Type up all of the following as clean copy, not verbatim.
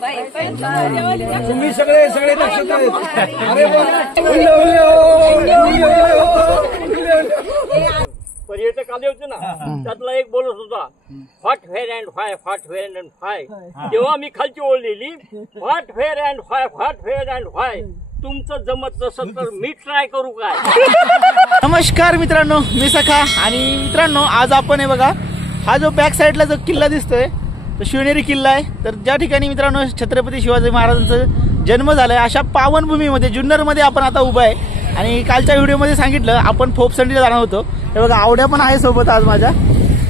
तुम्ही सगळे सगळे नक्षत्र आहेत. अरे पर्यटक आले होते ना, त्यातला एक बोलत होता what fair and five, what fair and five. तेव्हा मी खालची ओळ लिहिली what fair and five, what fair and five. तुमचं जमत नसेल तर मी ट्राय करू काय. नमस्कार मित्रांनो, मी सखा. आणि मित्रांनो, आज आपण हे बघा, हा जो बॅक साईडला जो किल्ला दिसतोय तो शिवनेरी किल्ला आहे. तर ज्या ठिकाणी मित्रांनो छत्रपती शिवाजी महाराजांचा जन्म झालाय अशा पावनभूमीमध्ये जुन्नरमध्ये आपण आता उभा आहे. आणि कालच्या व्हिडिओमध्ये सांगितलं आपण फोपसंडीला जाणार होतो. हे बघा, आवड्या पण आहे सोबत आज माझ्या.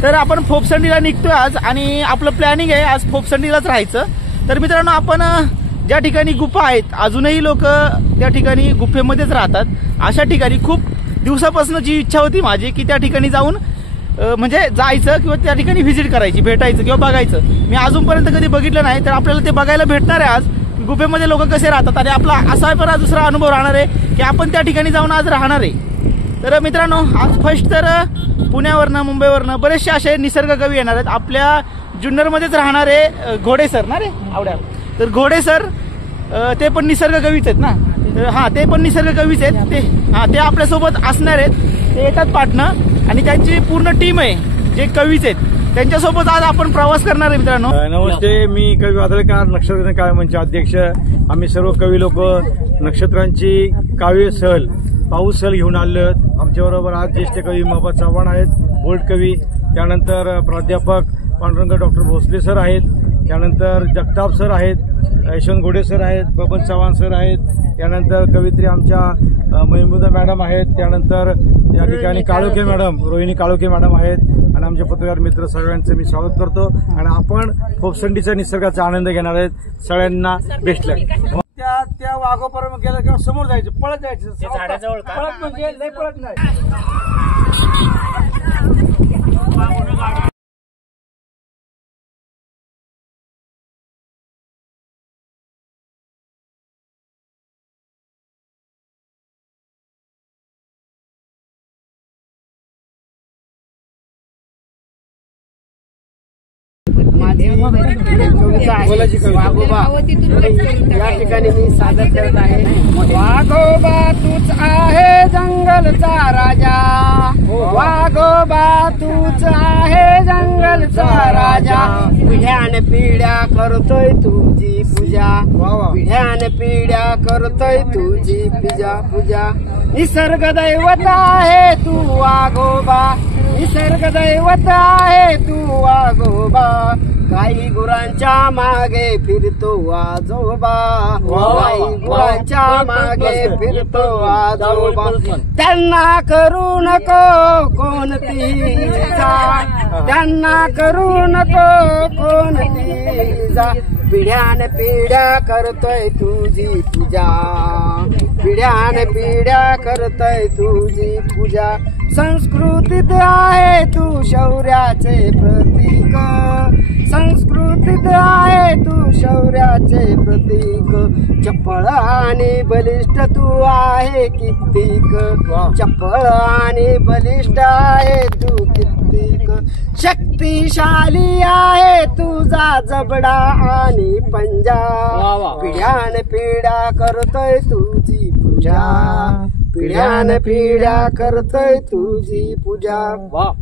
तर आपण फोपसंडीला निघतोय आज आणि आपलं प्लॅनिंग आहे आज फोपसंडीलाच राहायचं. तर मित्रांनो, आपण ज्या ठिकाणी गुफा आहेत अजूनही लोक त्या ठिकाणी गुफेमध्येच राहतात. अशा ठिकाणी खूप दिवसापासूनची इच्छा होती माझी की त्या ठिकाणी जाऊन म्हणजे जायचं किंवा त्या ठिकाणी व्हिजिट करायची, भेटायचं किंवा बघायचं. मी अजूनपर्यंत कधी बघितलं नाही, तर आपल्याला ते बघायला भेटणार आहे आज. गुफेमध्ये लोक कसे राहतात आणि आपला असा पण आज दुसरा अनुभव राहणार आहे की आपण त्या ठिकाणी जाऊन आज राहणार आहे. तर मित्रांनो, आज फर्स्ट तर पुण्यावरनं मुंबईवरनं बरेचसे असे निसर्गकवी येणार आहेत. आपल्या जुन्नरमध्येच राहणारे घोडे सर ना रे आवड्या. तर घोडे सर ते पण निसर्गकवीच आहेत ना. तर हां, ते पण निसर्गकवीच आहेत. ते आपल्यासोबत असणार आहेत. ते येतात पाटणं आणि त्यांची पूर्ण टीम आहे जे कवीच आहेत, त्यांच्यासोबत आज आपण प्रवास करणार आहे. मित्रांनो नमस्ते, मी कवी वादळकार, नक्षत्र काव्य मंच अध्यक्ष. आम्ही सर्व कवी लोक नक्षत्रांची काव्य सहल, पाऊस सहल घेऊन आलो. आमच्याबरोबर आज ज्येष्ठ कवी महबत चव्हाण आहेत, बोल्ड कवी. त्यानंतर प्राध्यापक पांडुरंग डॉक्टर भोसले सर आहेत. त्यानंतर जगताप सर आहेत, यशवंत घोडे सर आहेत, बबन चव्हाण सर आहेत. त्यानंतर कवित्री आमच्या महिमुदा मॅडम आहेत. त्यानंतर या ठिकाणी काळोखे मॅडम, रोहिणी काळोखे मॅडम आहेत. आणि आमचे पत्रकार मित्र सगळ्यांचं मी स्वागत करतो. आणि आपण फोपसंडीचा निसर्गाचा आनंद घेणार आहेत. सगळ्यांना बेस्ट लक. त्या वाघोपर्यंत गेलं किंवा समोर जायचं, पळत जायचं. झाडाजवळ पळत म्हणजे लय पळत नाही. या ठिकाणी मी सादर करत आहे. वाघोबा तूच आहे जंगलचा राजा, वाघोबा तूच आहे जंगलचा राजा. पिढ्यान पिढ्या करतोय तुझी पूजा, पिढ्यान पिढ्या करतोय तुझी पूजा. निसर्ग दैवत आहे तू वाघोबा, निसर्ग दैवत आहे तू वाघोबा. काही गुरांच्या मागे फिरतो आजोबा, काही गुरांच्या मागे फिरतो आजोबा. त्यांना करू नको कोणती जा, त्यांना करू नको कोणती जा. पिढ्यान पिढ्या करतोय तुझी पूजा, पिढ्यान पिढ्या करतोय तुझी पूजा. संस्कृतीत आहे तू शौर्याचे प्रतीक, संस्कृतीत आहे तू शौर्याचे प्रतीक. चपळ आणि बलिष्ठ तू आहे कितीक, चपळ आणि बलिष्ठ आहे तू कितीक. शक्तिशाली आहे तुझा जबडा आणि पंजा, पिढ्यान पिढ्या करतोय तुझी पूजा, पिढ्यान पिढ्या करतोय तुझी पूजा.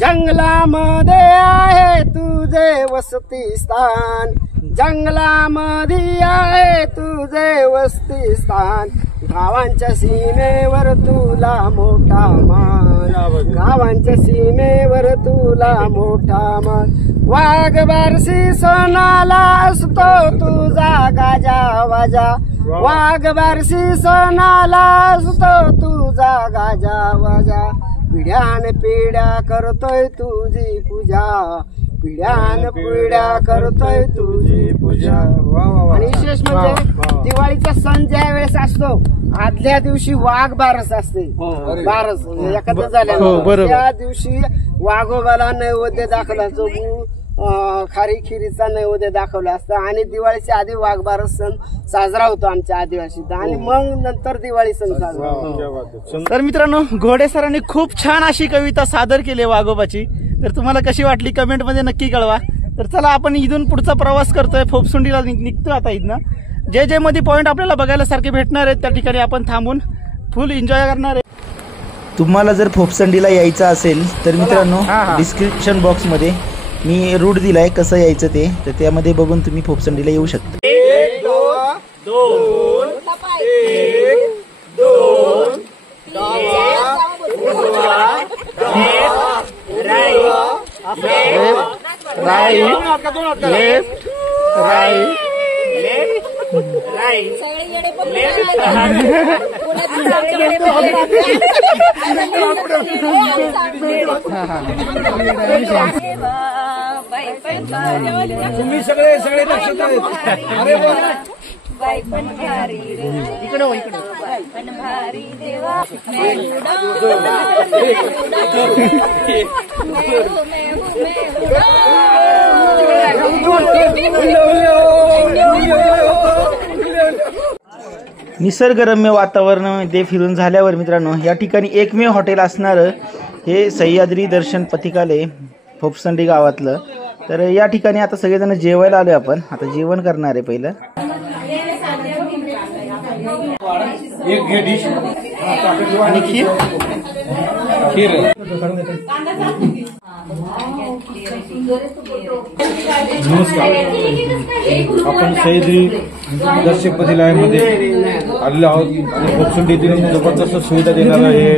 जंगलामध्ये आहे तुझे वसती स्थान, जंगलामध्ये आहे तुझे वसती स्थान. गावांच्या सीमेवर तुला मोठा मान, गावांच्या सीमेवर तुला मोठा मान. वाघ बारसी सणाला असतो तुझा गाजा वाजा, वाघ बारसी सणाला असतो तुझा गाजा वाजा. पिढ्यान पिढ्या करतोय तुझी पूजा, पिढ्यान पिढ्या करतोय तुझी पूजा. आणि विशेष म्हणजे दिवाळीचा सण ज्या वेळेस असतो आदल्या दिवशी वाघ बारस असते. बारस एकत्र झाल्या त्या दिवशी वाघोबाला नैवेद्य दाखवला असतो, खारी खिरीचा नैवेद्य दाखवला असतं. आणि दिवाळीच्या आधी वाघबारस सण साजरा होतो आमच्या आदिवासीत, आणि मग नंतर दिवाळी सण साजरा होतो. तर मित्रांनो, घोडे सरांनी खूप छान अशी कविता सादर केली वाघोबाची. तर तुम्हाला कशी वाटली कमेंट मध्ये नक्की कळवा. तर चला आपण इथून पुढचा प्रवास करतोय. फोपसुंडीला निघतो आता इथनं. जे मध्ये पॉईंट आपल्याला बघायला सारखे भेटणार आहेत त्या ठिकाणी आपण थांबून फुल एन्जॉय करणार आहे. तुम्हाला जर फोपसंडीला यायचं असेल तर मित्रांनो डिस्क्रिप्शन बॉक्समध्ये मी रूट दिलाय कसं यायचं ते, तर त्यामध्ये बघून तुम्ही फोपसंडीला येऊ शकता. 1 2 तुम्ही सगळे लक्षात आहेत. अरे निसर्गरम्य वातावरणामध्ये फिरून झाल्यावर मित्रांनो या ठिकाणी एकमेव हॉटेल असणारं हे सह्याद्री दर्शन पथिकालय फोपसंडी गावातलं. तर या ठिकाणी आता सगळेजण जेवायला आलोय आपण. आता जेवण करणार आहे पहिलं. एक घे डिश आणि खीर नमस्कार. आपण सह्याद्री दर्शक पथिकालयामध्ये आलेलो आहोत आणि फोपसंडीतील जबरदस्त सुविधा देणारं हे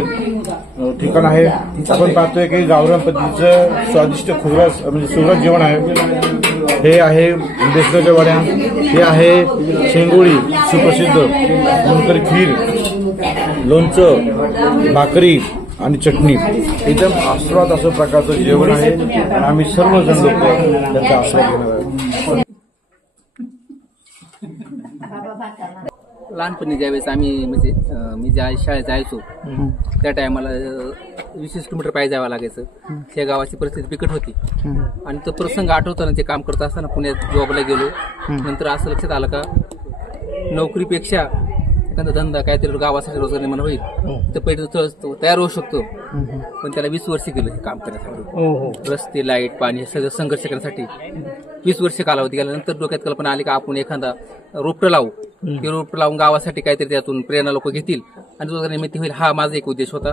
ठिकाण आहे. आपण पाहतोय की गावरान पद्धतीचं स्वादिष्ट खुरास म्हणजे सुरत जेवण आहे. हे आहे बेसनाच्या वड्या, हे आहे शेंगोळी सुप्रसिद्ध, नंतर खीर, लोणचं, भाकरी आणि चटणी. एकदम आस्वाद असं प्रकारचं जेवण आहे आणि आम्ही सर्वजण लोक त्याचा आस्वाद घेणार आहोत. लहानपणी ज्यावेळेस आम्ही म्हणजे मी ज्या शाळेत जायचो त्या टायमाला 20 किलोमीटर पायी जावं लागायचं. त्या गावाची परिस्थिती बिकट होती आणि तो प्रसंग आठवताना ते काम करत असताना पुण्यात जॉबला गेलो. नंतर असं लक्षात आलं का नोकरीपेक्षा एखादा धंदा काहीतरी गावासाठी रोजगार निर्माण होईल तर पहिले तो तयार होऊ शकतो. पण त्याला 20 वर्ष गेलं हे काम करण्यासाठी. रस्ते, लाईट, पाणी हे सगळं संघर्ष करण्यासाठी 20 वर्ष कालावधी गेल्यानंतर डोक्यात कल्पना आली का आपण एखादा रोपटं लावू. ते रोपटं लावून गावासाठी काहीतरी त्यातून प्रेरणा लोक घेतील आणि रोजगार निर्मिती होईल. हा माझा एक उद्देश होता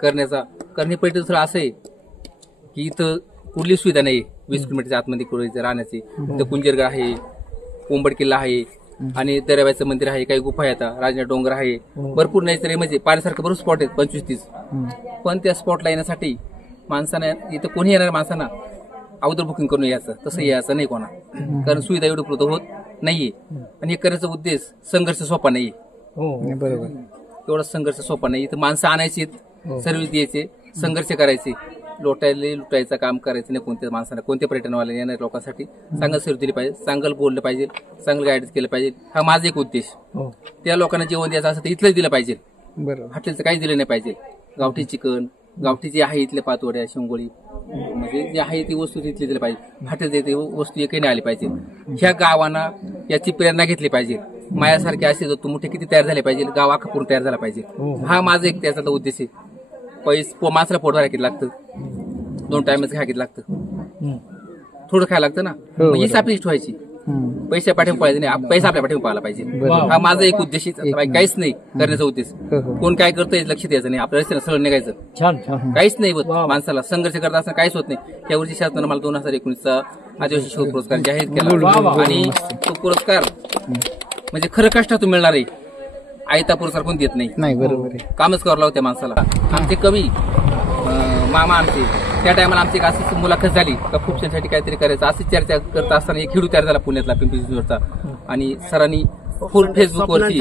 करण्याचा. कारण हे पर्यटन स्थळ असं आहे की इथं कुठली सुविधा नाही. 20 किलोमीटरच्या आतमध्ये राहण्याची. इथं कुंजरगाव आहे, कोंबड किल्ला आहे आणि दर्याबाईचं मंदिर आहे, काही गुफा येतात, राजनाथ डोंगर आहे, भरपूर नॅचरल म्हणजे पाण्यासारखं भरपूर स्पॉट आहेत 25-30. पण त्या स्पॉटला येण्यासाठी माणसाने इथं कोणी येणाऱ्या माणसांना अगोदर बुकिंग करून यायचं, तसं यायचं नाही कोणा. कारण सुविधा एवढी उपलब्ध होत नाहीये आणि हे करण्याचा उद्देश संघर्ष सोपा नाहीये. बरोबर. एवढा संघर्ष सोपा नाही. इथं माणसं आणायची, सर्व्हिस द्यायचे, संघर्ष करायचे, लुटायचं काम करायचं नाही. कोणत्या माणसांना, कोणत्या पर्यटनवाल्या येणाऱ्या लोकांसाठी चांगलं सर्व्हिस दिली पाहिजे, चांगलं बोललं पाहिजे, चांगलं गाईडन्स केलं पाहिजे. हा माझा एक उद्देश. त्या लोकांना जेवण द्यायचं असं तर इथलंच दिलं पाहिजे. हॉटेलचं काहीच दिलं नाही पाहिजे. गावठी चिकन, गावठी जे आहे इथल्या पातवड्या, शेंगोळी म्हणजे जे आहे ती वस्तू इथली दिली पाहिजे. हॉटेल वस्तू एकही नाही आली पाहिजे. ह्या गावांना याची प्रेरणा घेतली पाहिजे. मायासारखे असे तू मोठे किती तयार झाले पाहिजे, गाव अख्खा पूर्ण तयार झाला पाहिजे. हा माझा एक त्याचा उद्देश आहे. माणसाला पोट भरायला किती लागतं, 2 टाइमच खायला किती लागतं, थोडं खायला लागतं ना. म्हणजे आपली इष्ट व्हायची, पैसे पाठवून पाहिजे नाही, पैसा आपल्या पाठवून पाहायला पाहिजे. हा माझा एक उद्देश आहे. काहीच नाही करण्याचा उद्देश. कोण काय करतंय लक्ष द्यायचं नाही, आपल्या रस्त्याला सरळ निघायचं. काहीच नाही होत माणसाला. संघर्ष करत असताना काहीच होत नाही. त्यावर्षी शासनानं मला 2019चा आदिवासी शोध पुरस्कार जाहीर केला आणि तो पुरस्कार म्हणजे खरं कष्टातून मिळणार आहे. आयता पुरस्कार कोण देत नाही. बरोबर. कामच करावं लागतं माणसाला. आमचे कवी मामा आमचे त्या टायमाला आमची एक अशीच मुलाखत झाली का फोपसंडीसाठी काहीतरी करायचं अशी चर्चा करत असताना एक खेळू तयार झाला पुण्यातला, पिंपरी चिंचवडचा. आणि सरांनी फुल फेसबुकवरती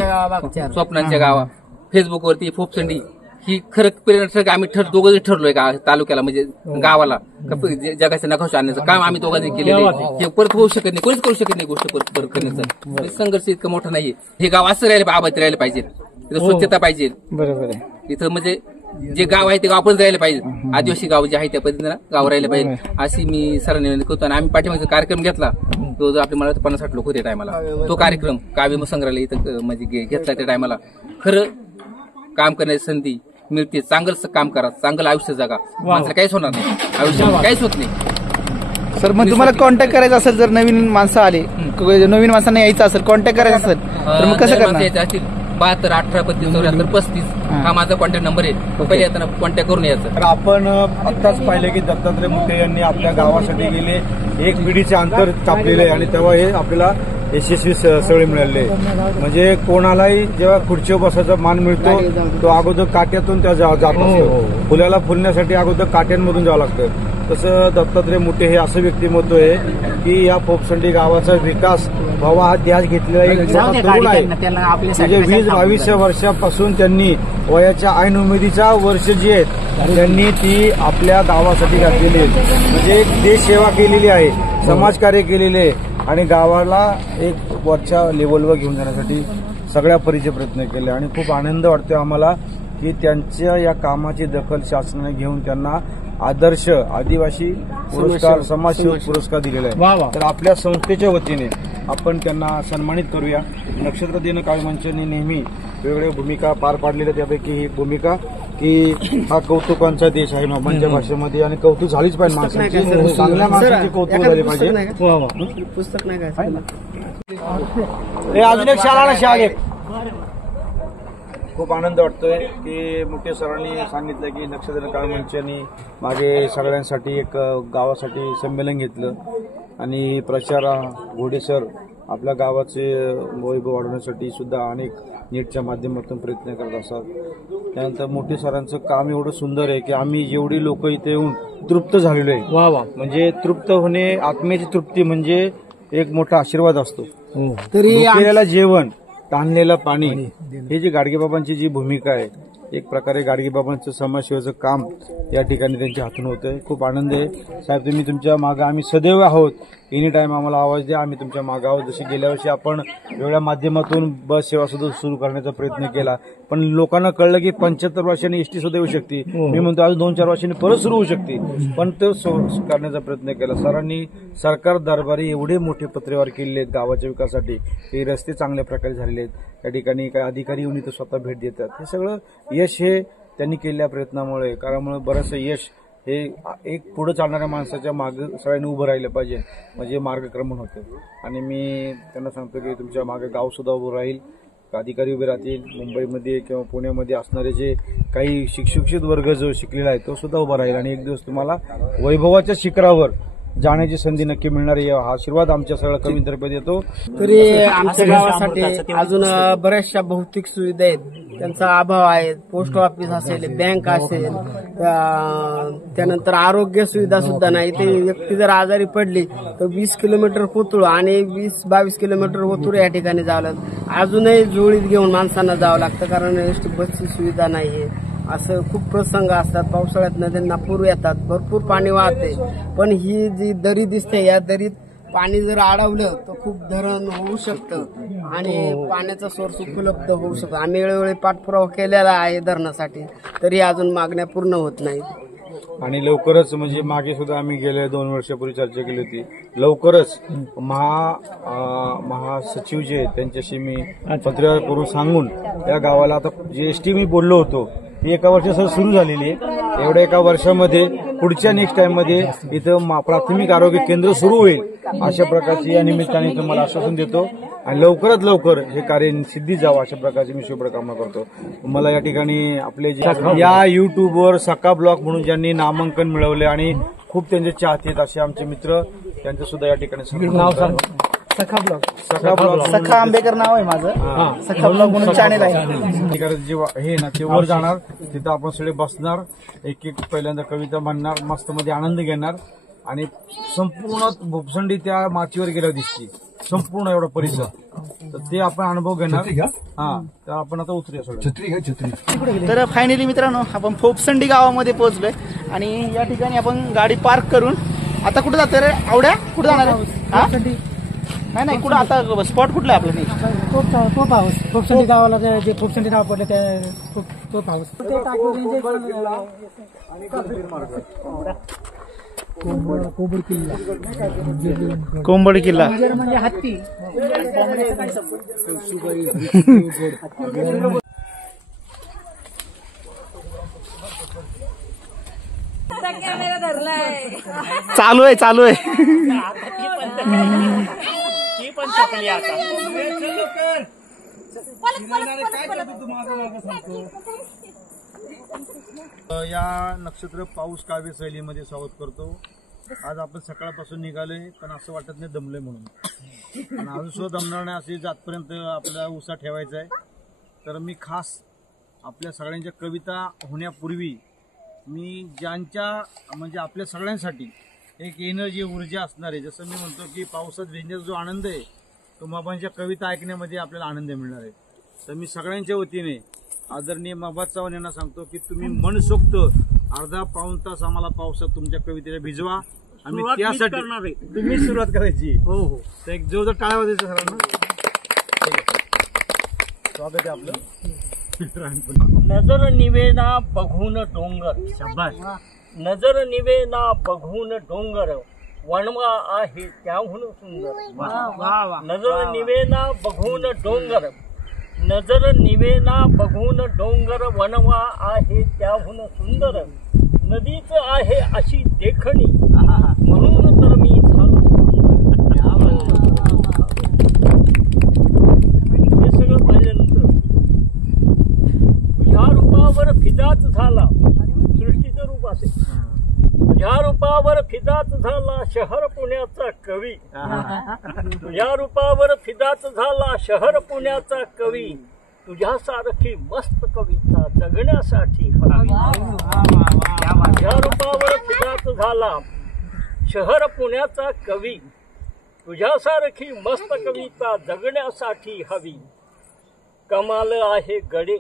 स्वप्नांच्या गावा फेसबुकवरती फोपसंडी ही खरं पर्यटन आम्ही दोघं ठरलोय का तालुक्याला म्हणजे गावाला जगाच्या नकाशा आणण्याचं काम आम्ही दोघांनी केलेलं आहे. हे परत होऊ शकत नाही, कोणीच करू शकत नाही गोष्ट परत करण्याचं. संघर्ष इतकं मोठा नाहीये. हे गाव असं राहिलं पाहिजे. इथं स्वच्छता पाहिजे. बरोबर आहे. इथं म्हणजे जे गाव आहे ते गाव पण राहिलं पाहिजे. आदिवासी गाव जे आहे त्या पद्धतीनं गाव राहिलं पाहिजे अशी मी सरांनी विनंती करतो. आणि आम्ही पाठीमागे कार्यक्रम घेतला तो जो आपल्या मला 50-60 लोक होते टायमाला. तो कार्यक्रम काव्य संग्रहालय इथं म्हणजे घेतला. त्या टायमाला खरं काम करण्याची संधी मिळते. चांगलं काम करा, चांगलं आयुष्य जगा. माणसाला काहीच होणार नाही, आयुष्यात काहीच होत नाही. सर मग तुम्हाला कॉन्टॅक्ट करायचा असेल, जर नवीन माणसं आले, नवीन माणसांना यायचं असेल, कॉन्टॅक्ट करायचा असेल तर मग कसं करणार? 72 18 35 74 35 हा माझा कॉन्टॅक्ट नंबर आहे. पहिले येताना कॉन्टॅक्ट करून यायचं. तर आपण आत्ताच पाहिले की दत्तात्रय मुटे यांनी आपल्या गावासाठी गेले 1 पिढीचे अंतर कापलेले आहे आणि तेव्हा हे आपल्याला यशस्वी सगळे मिळाले. म्हणजे कोणालाही जेव्हा खुर्चीवर बसायचा मान मिळतो तो अगोदर काट्यातून त्या जात असतो. फुलाला फुलण्यासाठी अगोदर काट्यांमधून जावं लागतं. तसं दत्तात्रय मुटे हे असं व्यक्तिमत्व आहे की या पोपसंडी गावाचा विकास व्हावा हा ध्यास घेतलेला एक तरुण आहे. म्हणजे 20-22 वर्षापासून त्यांनी वयाच्या ऐन उमेदीच्या वर्ष जी आहेत त्यांनी ती आपल्या गावासाठी घातलेली आहे. म्हणजे एक देश सेवा केलेली आहे, समाजकार्य केलेले आहे आणि गावाला एक वरच्या लेवलवर घेऊन जाण्यासाठी सगळ्या परीचे प्रयत्न केले. आणि खूप आनंद वाटतोय आम्हाला की त्यांच्या या कामाची दखल शासनाने घेऊन त्यांना आदर्श आदिवासी पुरस्कार, समाजसेवक पुरस्कार दिलेला आहे. तर आपल्या संस्थेच्या वतीने आपण त्यांना सन्मानित करूया. नक्षत्र दिन काव्य मंचाने नेहमी वेगवेगळ्या भूमिका पार पाडलेल्या, त्यापैकी ही भूमिका की हा कौतुकांचा देश आहे मामांच्या भाषेमध्ये आणि कौतुक झालीच पाहिजे माणसाची, चांगल्या माणसाची कौतुक झाली पाहिजे. पुस्तक नाही काय अजून एक शाळा एक खूप आनंद वाटतोय की मुटे सरांनी सांगितलं की नक्षत्र काव्य मंचाने मागे सगळ्यांसाठी एक गावासाठी संमेलन घेतलं आणि प्रचार घोडे सर आपल्या गावाचे वैभव वाढवण्यासाठी सुद्धा अनेक नीटच्या माध्यमातून प्रयत्न करत असतात. त्यानंतर मोठे सरांचं काम एवढं सुंदर आहे की आम्ही जेवढी लोक इथे येऊन तृप्त झालेलो आहे. म्हणजे तृप्त होणे, आत्म्याची तृप्ती म्हणजे एक मोठा आशीर्वाद असतो. तरी केलेलं जेवण, ताणलेलं पाणी, हे जी गाडगेबाबांची जी भूमिका आहे, एक प्रकारे गाडगेबाबांचं समाजसेवेचं काम या ठिकाणी त्यांच्या हातून होतंय. खूप आनंद आहे साहेब, तुम्ही तुमच्या मागे आम्ही सदैव आहोत. एनी टाइम आम्हाला आवाज द्या, आम्ही तुमच्या मागे आहोत. जशी गेल्या वर्षी आपण वेगळ्या माध्यमातून बस सेवा सुद्धा सुरू करण्याचा प्रयत्न केला, पण लोकांना कळलं की 75 वर्षांनी एसटी सुद्धा येऊ शकते. मी म्हणतो अजून 2-4 वर्षांनी परत सुरू होऊ शकते, पण तो करण्याचा प्रयत्न केला. सरांनी सरकार दरबारी एवढे मोठे पत्रव्यवहार केलेले आहेत गावाच्या विकासासाठी, हे रस्ते चांगल्या प्रकारे झालेले आहेत. त्या ठिकाणी काही अधिकारी येऊन इथं स्वतः भेट देतात. हे सगळं यश हे त्यांनी केलेल्या प्रयत्नामुळे, कारामुळे बरंचसं यश हे एक पुढे चालणाऱ्या माणसाच्या मागे सगळ्यांनी उभं राहिलं पाहिजे, म्हणजे मार्गक्रमण होतं. आणि मी त्यांना सांगतो की तुमच्या मागे गाव सुद्धा उभं राहील, अधिकारी उभे राहतील. मुंबईमध्ये किंवा पुण्यामध्ये असणारे जे काही शिक्षित वर्ग जो शिकलेला आहे तो सुद्धा उभा राहील आणि एक दिवस तुम्हाला वैभवाच्या शिखरावर जाण्याची संधी नक्की मिळणार आहे. हा आशीर्वाद आमच्या सगळ्या कवींतर्फे देतो. तरी आमच्या गावासाठी अजून बऱ्याचशा भौतिक सुविधा आहेत, त्यांचा अभाव आहे. पोस्ट ऑफिस असेल, बँक असेल, त्यानंतर आरोग्य सुविधा सुद्धा नाही. ते व्यक्ती जर आजारी पडली तर 20 किलोमीटर पुतूळ आणि 20-22 किलोमीटर ओतूर या ठिकाणी जावं लागतं. अजूनही जुळीत घेऊन माणसांना जावं लागतं कारण एसटी बसची सुविधा नाहीये. असं खूप प्रसंग असतात. पावसाळ्यात नद्यांना पूर येतात, भरपूर पाणी वाहते, पण ही जी दरी दिसते या दरीत पाणी जर अडवलं तर खूप धरण होऊ शकतं आणि पाण्याचा सोर्स उपलब्ध होऊ शकतो. आम्ही वेळोवेळी पाठपुरावा केलेला आहे धरणासाठी, तरी अजून मागण्या पूर्ण होत नाहीत. आणि लवकरच म्हणजे मागे सुद्धा आम्ही गेल्या 2 वर्षापूर्वी चर्चा केली होती. लवकरच महासचिव जे आहेत त्यांच्याशी मी पत्रव्यवहार करून सांगून त्या गावाला आता जी एसटी मी बोललो होतो ही एका वर्षासह सुरू झालेली आहे. एवढ्या एका वर्षामध्ये पुढच्या नेक्स्ट टाइम मध्ये इथं प्राथमिक आरोग्य केंद्र सुरू होईल अशा प्रकारची या निमित्ताने तुम्हाला आश्वासन देतो आणि लवकरात लवकर हे कार्य सिद्धी जावं अशा प्रकारची मी शुभकामना करतो. मला या ठिकाणी आपले जे या युट्यूबवर सखा ब्लॉग म्हणून ज्यांनी नामांकन मिळवले आणि खूप त्यांचे चाहते आहेत असे आमचे मित्र, त्यांचं सुद्धा या ठिकाणी सखा आंबेकर नाव आहे माझं. सखा ब्लॉग म्हणून चॅनेल आहे. जेव्हा हे ना ते वर जाणार तिथं आपण सगळे बसणार, एक एक पहिल्यांदा कविता म्हणणार, मस्त मध्ये आनंद घेणार आणि संपूर्ण भोपसंडी त्या मातीवर गेल्यावर दिसते, संपूर्ण एवढा परिसर. तर ते आपण अनुभव घेणार. हा, तर आपण आता उतरूया सगळं. तर फायनली मित्रांनो आपण फोपसंडी गावामध्ये पोहोचलोय आणि या ठिकाणी आपण गाडी पार्क करून आता कुठे जातोय रे आवड्या? कुठे जाणार आहे? नाही कुठं आता स्पॉट कुठला आहे आपलं? तोप हाऊस. फोपसंडी गावाला जे फोपसंडी नाव पडलं त्या तोप हाऊस. कोंबड किल्ला म्हणजे हत्ती. कॅमेरा धरलाय. चालू आहे ती पण चकली आता. या नक्षत्र पाऊस काव्य सहलीमध्ये स्वागत करतो. आज आपण सकाळपासून निघालोय, पण असं वाटत नाही दमलोय म्हणून. आणि अजून सुद्धा दमणार नाही असे जातपर्यंत आपल्याला उत्साह ठेवायचा आहे. तर मी खास आपल्या सगळ्यांच्या कविता होण्यापूर्वी मी ज्यांच्या म्हणजे आपल्या सगळ्यांसाठी एक एनर्जी ऊर्जा असणार आहे, जसं मी म्हणतो की पावसात भिजण्याचा जो आनंद आहे तो बाबांच्या कविता ऐकण्यामध्ये आपल्याला आनंद मिळणार आहे. तर मी सगळ्यांच्या वतीने आदरणीय माबाद चव्हाण यांना सांगतो की तुम्ही मनसोक्त अर्धा पाऊण तास आम्हाला पावसात तुमच्या कवितेला भिजवा. आम्ही त्यासाठी तुम्ही सुरुवात करायची. हो हो. तर एक जो टाळ्या वाजायचं सरांना. स्वागत आहे आपलं. नजर निवेना बघून डोंगर. शाबास. नजर निवेना बघून डोंगर वणवा आहे त्याहून सुंदर. नजर निवेना बघून डोंगर. नजर निवेना बघून डोंगर वणवा आहे त्याहून सुंदर. नदीच आहे अशी देखणी म्हणून तर मी झालो. हे सगळं पाहिल्यानंतर तुझ्या रूपावर फिदाच झाला. सृष्टीचं रूप असेल. तुझ्या रूपावर फिदाच झाला शहर पुण्याचा कवी. तुझ्या रूपावर फिदाच झाला शहर पुण्याचा कवी. तुझ्यासारखी मस्त कविता जगण्यासाठी हवी. तुझ्या रूपावर फिदाच झाला शहर पुण्याचा कवी. तुझ्यासारखी मस्त कविता जगण्यासाठी हवी. कमाल आहे गडे.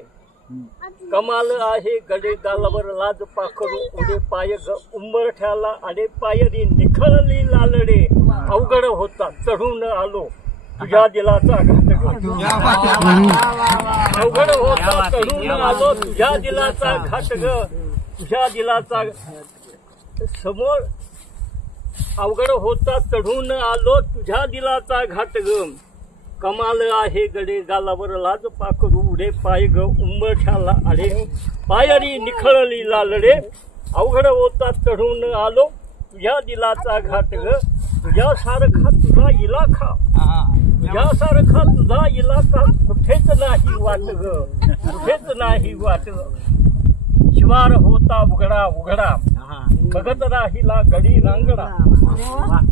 कमाल आहे गडे गालावर लाज पाखरू उडे पाय उंबरठ्याला आडे पायरी निखळली लालडे. अवघड होता चढून आलो तुझ्या दिलाचा घाट ग. अवघड होता चढून आलो तुझ्या दिलाचा घाट ग. तुझ्या दिलाचा समोर अवघड होता चढून आलो तुझ्या दिलाचा घाट ग. कमाल आहे गडे गालावर लाज पाखरू उडे पाय ग उंबरठ्याला आडे पायरी निखळली लालडे. अवघड होता चढून आलो तुझ्या दिलाचा घाट ग. तुझ्यासारखा तुझा इलाखा. तुझ्यासारखा तुझा इलाखा कुठेच नाही वाट ग. कुठेच नाही वाट. शिवार होता उघडा उघडा बघत राहिला गडी रांगडा.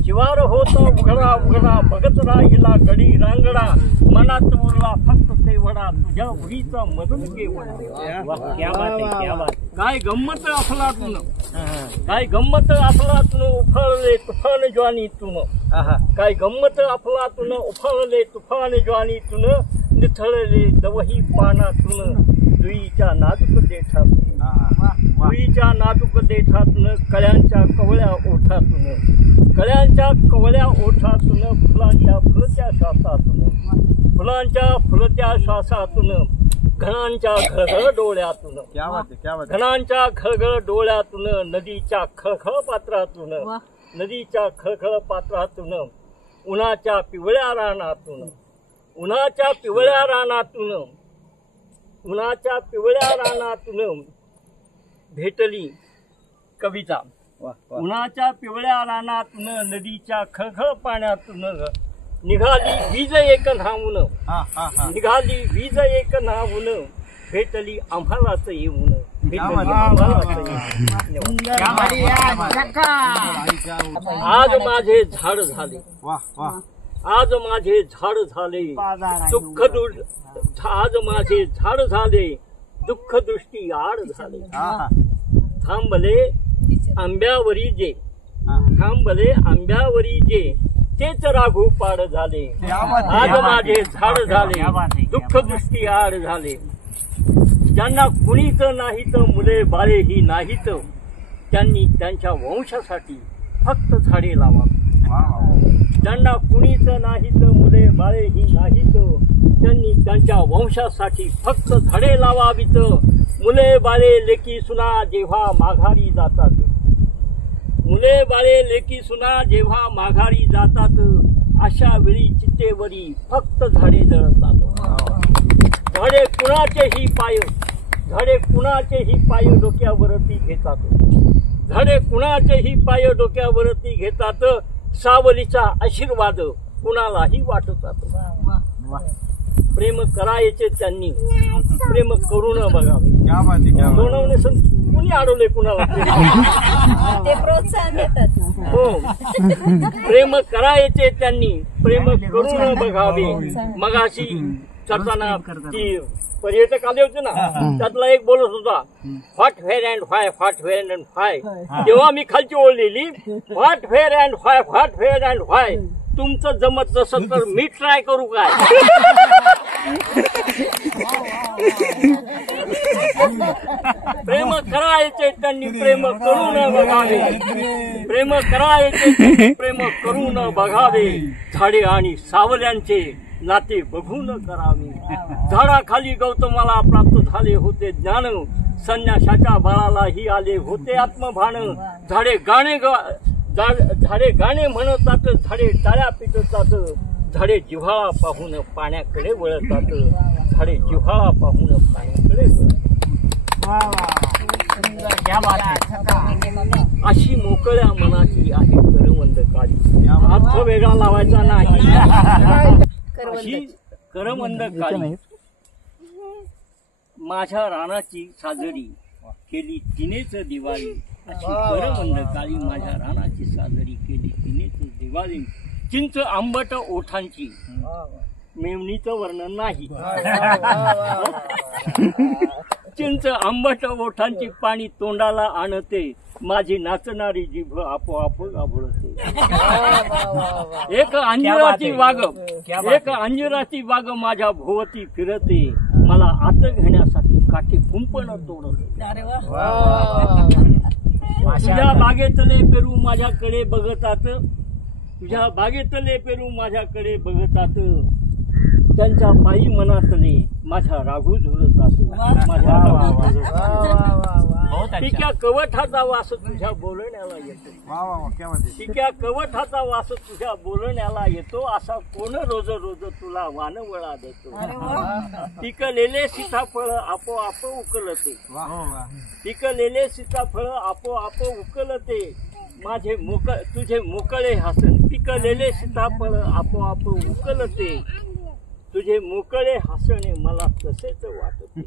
शिवार होता उघडा उघडा बघत राहिला गडी रांगडा. मनात उरला फक्त तेवढा तुझ्या उडीचा मधून केवढा. काय गंमत अफलातून. काय गंमत अफलातून उफाळले तुफान ज्वानीतून. काय गंमत अफलातून उफाळले तुफान ज्वानीतून. निथळले दवही पानातून जुईच्या नाजूक देठातून. जुईच्या नाजूक देठातून कळ्यांच्या कवळ्या ओठातून. कळ्यांच्या कवळ्या ओठातून फुलांच्या फुलत्या श्वासातून. फुलांच्या फुलत्या श्वासातून घणांच्या घळघळ डोळ्यातून. घणांच्या घळघळ डोळ्यातून नदीच्या खळखळ पात्रातून. नदीच्या खळखळ पात्रातून उन्हाच्या पिवळ्या रानातून. उन्हाच्या पिवळ्या रानातून. उन्हाच्या पिवळ्या रानातून भेटली कविता. उन्हाच्या पिवळ्या रानातून नदीच्या खळखळ पाण्यातून निघाली वीज एक न्हावून. निघाली वीज एक न्हावून भेटली आम्हालाच येऊन. भेटली आम्हालाच येऊन. आज माझे झाड झाले. आज माझे झाड झाले दुःख आज माझे झाड झाले दुःख दृष्टी आड झाले. थांबले आंब्यावरी जे. थांबले आंब्यावरी जे तेच राघू पाड झाले. आज माझे झाड झाले दुःख दृष्टी आड झाले. ज्यांना कुणीच नाहीत मुले बाळेही नाहीत त्यांनी त्यांच्या वंशासाठी फक्त झाडे लावावी. ज्यांना कुणीच नाहीत मुले बाळेही नाहीत त्यांनी त्यांच्या वंशासाठी फक्त झाडे लावावीत. मुले बाळे लेकी सुना जेव्हा माघारी जातात. मुले बाळे लेकी सुना जेव्हा माघारी जातात अशा वेळी चितेवरी फक्त झाडे जळतात. झाडे कुणाचेही पाय. झाडे कुणाचेही पाय डोक्यावरती घेतात. झाडे कुणाचेही पाय डोक्यावरती घेतात, सावलीचा आशीर्वाद कुणालाही वाटतात. प्रेम करायचे त्यांनी, प्रेम करून बघावे. सोनवणे संत कुणी अडवले कुणाला? ते प्रोत्साहन देतात. हो, प्रेम करायचे त्यांनी, प्रेम करून बघावे. मगाशी चर्चाना ती पर्यटक आले होते ना, त्यातला एक बोलत होता what where and why, what where and why. तेव्हा मी खालची ओढलेली what where and why, what where and why. तुमचं जमत नसेल तर मी ट्राय करू काय? प्रेम करायचे त्यांनी, प्रेम करून बघावे. प्रेम करायचे त्यांनी, प्रेम करून बघावे. झाडे आणि सावल्यांचे नाते बघून करावे. झाडाखाली गौतमाला प्राप्त झाले होते ज्ञान, संन्याशाच्या बाळालाही आले होते आत्मभान. झाडे गाणे म्हणतात, झाडे टाळ्या पिटतात, झाडे जिव्हाळा पाहून पाण्याकडे वळतात, झाडे जिव्हाळा पाहून पाण्याकडे अशी मोकळ्या मनाची आहे करवंद काळी. अर्थ वेगळा लावायचा नाही. अशी करवंद काळी माझ्या रानाची साजरी केली तिनेच दिवाळी. अशी करवंद काळी माझ्या रानाची साजरी केली तिनेच दिवाळी. चिंच आंबट ओठांची मेवणीचं वर्णन नाही. चिंच आंबट ओठांची पाणी तोंडाला आणते, माझी नाचणारी जीभ आपोआप गाभळते. एक अंजिराची वाघ माझ्या भोवती फिरते, मला आत घेण्यासाठी काठी कुंपण तोडते. तुझ्या बागेतले पेरू माझ्याकडे बघतात, तुझ्या बागेतले पेरू माझ्याकडे बघतात, त्यांच्या पायी मनातले माझ्या राघू झुरतात. पिक्या कवठाचा वास तुझ्या बोलण्याला येतो, पिक्या कवठाचा वास तुझ्या बोलण्याला येतो, असा कोण रोज रोज तुला वानवळा देतो. पिकलेले सीताफळ आपोआप उकलते, पिकलेले सीताफळ आपोआप उकलते, माझे तुझे मोकळे हसन. पिकलेले सीताफळ आपोआप उकलते, तुझे मोकळे हसणे मला तसेच वाटते.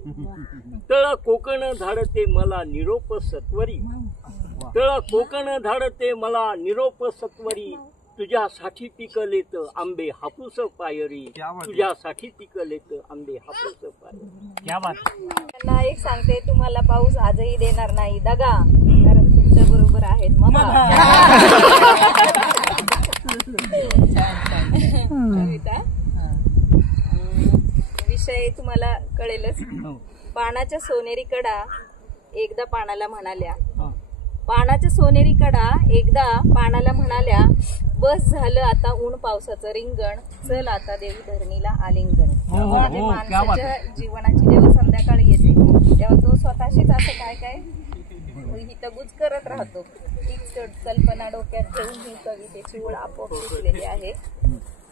तळ कोकण धाडते मला निरोप सत्वरी, तळ कोकण धाडते मला निरोप सत्वरी. तुझ्यासाठी पिकलेत आंबे हापूस पायरी, तुझ्यासाठी पिकलेत आंबे हापूस पायरी. त्यांना एक सांगते, तुम्हाला पाऊस आजही देणार नाही दगा, कारण तुमच्या बरोबर आहेत मामा. विषय तुम्हाला कळेलच. पानाच्या सोनेरी कडा एकदा पानाला म्हणाल्या, पानाच्या सोनेरी कडा एकदा पानाला म्हणाल्या, बस झालं आता ऊन पावसाचं रिंगण, चल आता देवी धरणीला आलिंगण. म्हणजे माणसाच्या जीवनाची जेव्हा संध्याकाळी येते तेव्हा तो स्वतःशीच असं काय काय हितगुज करत राहतो. तीच कल्पना डोक्यात घेऊन ही कवितेची ओळ आपोआप सुचलेली आहे.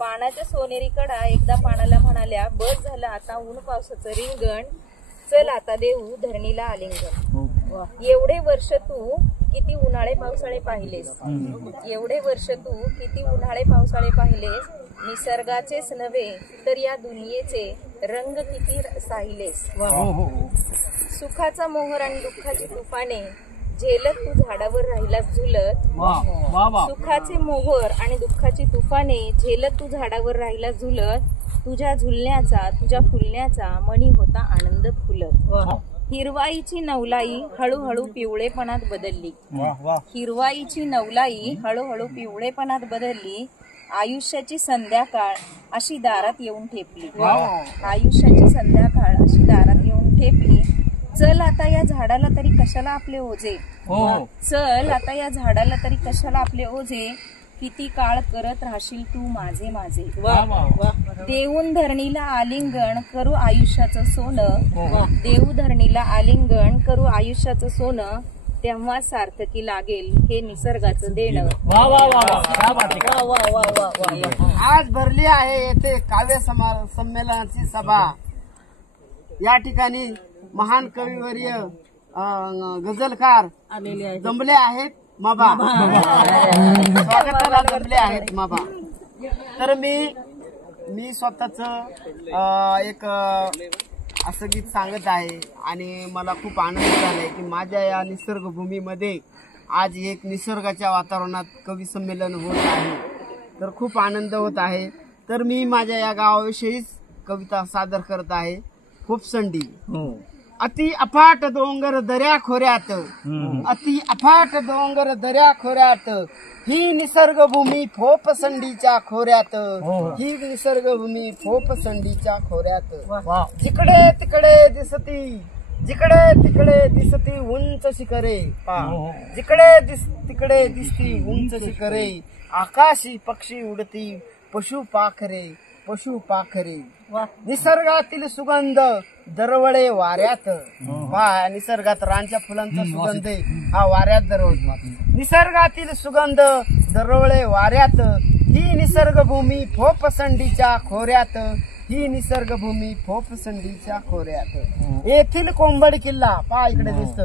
पानाच्या सोनेरी कडा एकदा पानाला म्हणाल्या, बस झालं आता ऊन पावसाचं रिंगण, चल आता देऊ धरणीला आलिंगण. एवढे वर्ष तू किती उन्हाळे पावसाळे पाहिलेस, एवढे वर्ष तू किती उन्हाळे पावसाळे पाहिलेस, निसर्गाचेच नव्हे तर या दुनियेचे रंग किती साहिलेस. सुखाचा मोहर आणि दुःखाची तुफाने झेलत तू झाडावर राहिलास झुलत. सुखाचे मोहर आणि दुःखाची तुफाने झेलत तू झाडावर राहिलास झुलत. तुझ्या झुलण्याचा तुझ्या फुलण्याचा मणी होता आनंद फुलत. हिरवाईची नवलाई हळूहळू पिवळेपणात बदलली, हिरवाईची नवलाई हळूहळू पिवळेपणात बदलली. आयुष्याची संध्याकाळ अशी दारात येऊन ठेपली, आयुष्याची संध्याकाळ अशी दारात येऊन ठेपली. चल आता या झाडाला तरी कशाला आपले ओझे, चल आता या झाडाला तरी कशाला आपले ओझे. किती काळ करत राहशील तू माझे माझे. देऊन धरणीला आलिंगण करू आयुष्याचं सोनं, देऊ धरणीला आलिंगण करू आयुष्याचं सोनं. तेव्हा सार्थकी लागेल हे निसर्गाचं देणं. आज भरली आहे येथे काव्य संमेलनाची सभा. या ठिकाणी महान कविवर्य गझलकार जमले आहेत माबा, स्वागताला जमले आहेत माबा. तर मी स्वतःच एक असं गीत सांगत आहे आणि मला खूप आनंद झालाय की माझ्या या निसर्गभूमीमध्ये आज एक निसर्गाच्या वातावरणात कवी संमेलन होत आहे. तर खूप आनंद होत आहे. तर मी माझ्या या गावाविषयीच कविता सादर करत आहे. खूपसंडी. अति अफाट डोंगर दऱ्या खोऱ्यात, अति अफाट डोंगर दऱ्या खोऱ्यात, ही निसर्गभूमी फोपसंडीच्या खोऱ्यात, ही निसर्गभूमी फोपसंडीच्या खोऱ्यात. जिकडे तिकडे दिसती, जिकडे तिकडे दिसती उंच शिखरे, जिकडे तिकडे दिसती उंच शिखरे, आकाशी पक्षी उडती पशु पाखरे, पशु पाखरे. निसर्गातील सुगंध दरवळे वाऱ्यात. निसर्गात रानच्या फुलांचा सुगंध हा वाऱ्यात दरवळतो. निसर्गातील सुगंध दरवळे वाऱ्यात, ही निसर्गभूमी फोपसंडीच्या खोऱ्यात, ही निसर्गभूमी फोपसंडीच्या खोऱ्यात. येथील कोंबड किल्ला इकडे दिसत,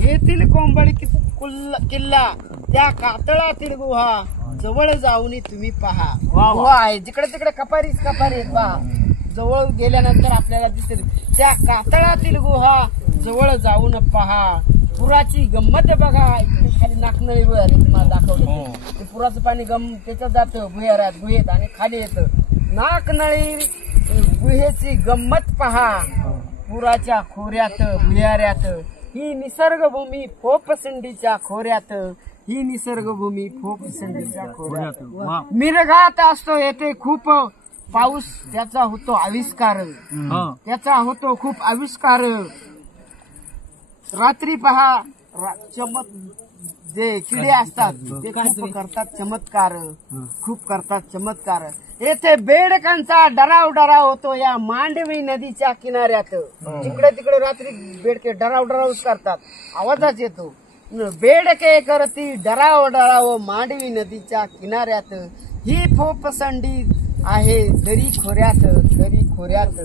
येथील कोंबड किल्ला, त्या कातळातील गुहा जवळ जाऊन तुम्ही पहा. गुहा आहे जिकडे तिकडे कपारीच कपारी पहा. जवळ गेल्यानंतर आपल्याला दिसेल त्या कातळातील गुहा जवळ जाऊन पहा. पुराची गंमत बघा. खाली नाकनळी तुम्हाला दाखवलं. पुराचं पाणी त्याच्यात जातं गुहेत आणि खाली येतं. नाकनळी गुहेची गंमत पहा. पुराच्या खोऱ्यात भुयाऱ्यात, ही निसर्गभूमी फोपसंडीच्या खोऱ्यात, ही निसर्गभूमी फोपसंडीच्या खोऱ्यात. मिरगात असतो येथे खूप पाऊस, त्याचा होतो आविष्कार, त्याचा होतो खूप आविष्कार. रात्री पहा जे किडे असतात ते खूप करतात चमत्कार, खूप करतात चमत्कार. येथे बेडकांचा डराव होतो या मांडवी नदीच्या किनाऱ्यात. जिकडे तिकडे रात्री बेडके डराव करतात, आवाजाच येतो. बेडके करती डराव मांडवी नदीच्या किनाऱ्यात, ही फोपसंडी आहे दरी खोऱ्यात, दरी खोऱ्यात.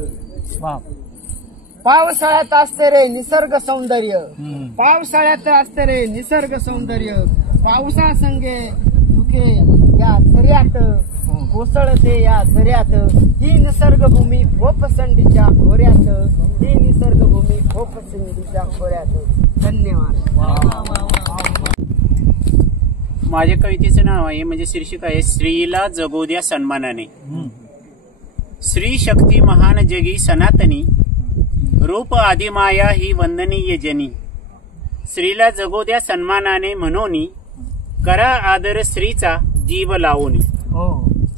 पावसाळ्यात असते रे निसर्ग सौंदर्य, पावसाळ्यात असते रे निसर्ग सौंदर्य. पावसासंगे धुके या दर्यात, कोसळते या दर्यात, ही निसर्गभूमी फोपसंडीच्या खोऱ्यात, ही निसर्गभूमी फोपसंडीच्या खोऱ्यात. धन्यवाद. माझ्या कवितेचं नाव आहे म्हणजे शीर्षक आहे स्त्रीला जगू द्या सन्मानाने. स्त्री शक्ती महान जगी सनातनी, रूप आदिमाया ही वंदनीय जनी. स्त्रीला जगू द्या सन्मानाने म्हणून करा आदर स्त्रीचा जीव लावून.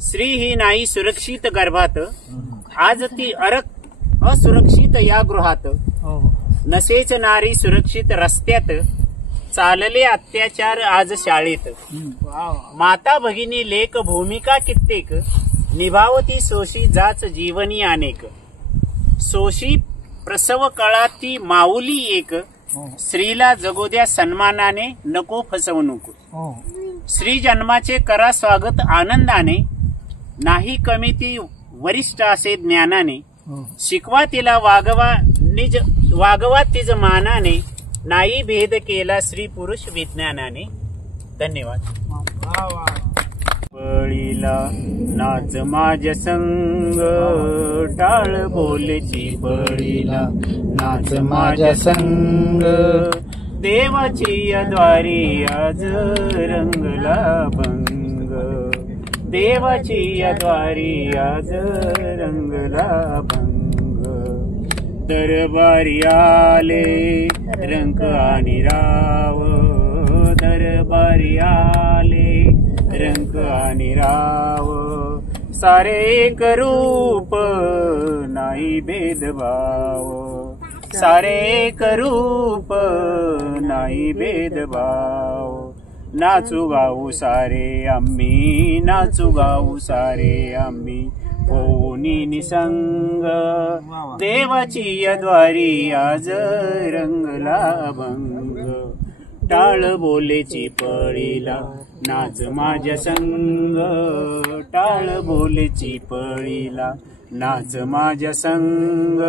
स्त्री ही नाही सुरक्षित गर्भात, आज ती असुरक्षित या गृहात. नसेच नारी सुरक्षित रस्त्यात, चालले अत्याचार आज शाळेत. माता भगिनी लेक भूमिका कित्येक, निभावती सोशी जाच जीवनी अनेक. सोशी प्रसव काळात ती माऊली एक, स्त्रीला जगू द्या सन्मानाने नको फसवणूक. स्त्री जन्माचे करा स्वागत आनंदाने, नाही कमी ती वरिष्ठ असे ज्ञानाने. शिकवा तिला वागवा तिज मानाने, नाही भेद केला स्त्री पुरुष विज्ञानाने. धन्यवाद. पळीला नाच माझ्या संग, टाळ बोलची पळीला नाच माझ्या संग. देवाची द्वारी आज रंगला भंग, देवाची द्वारी आज रंगला भंग. दरबारी आले रंग आणि राव, दरबारी आले रंग आणि राव. सारे एक रूप नाही भेदभाव, सारे एक रूप नाही भेदभाव. नाचू गाऊ सारे आम्ही, नाचू गाऊ सारे आम्ही, होनी निसंग. देवाची द्वारी आज रंगला भंग, टाळ बोलेची पळीला नाच माझ्या संग. टाळ बोलेची पळीला नाच माझ्या संग.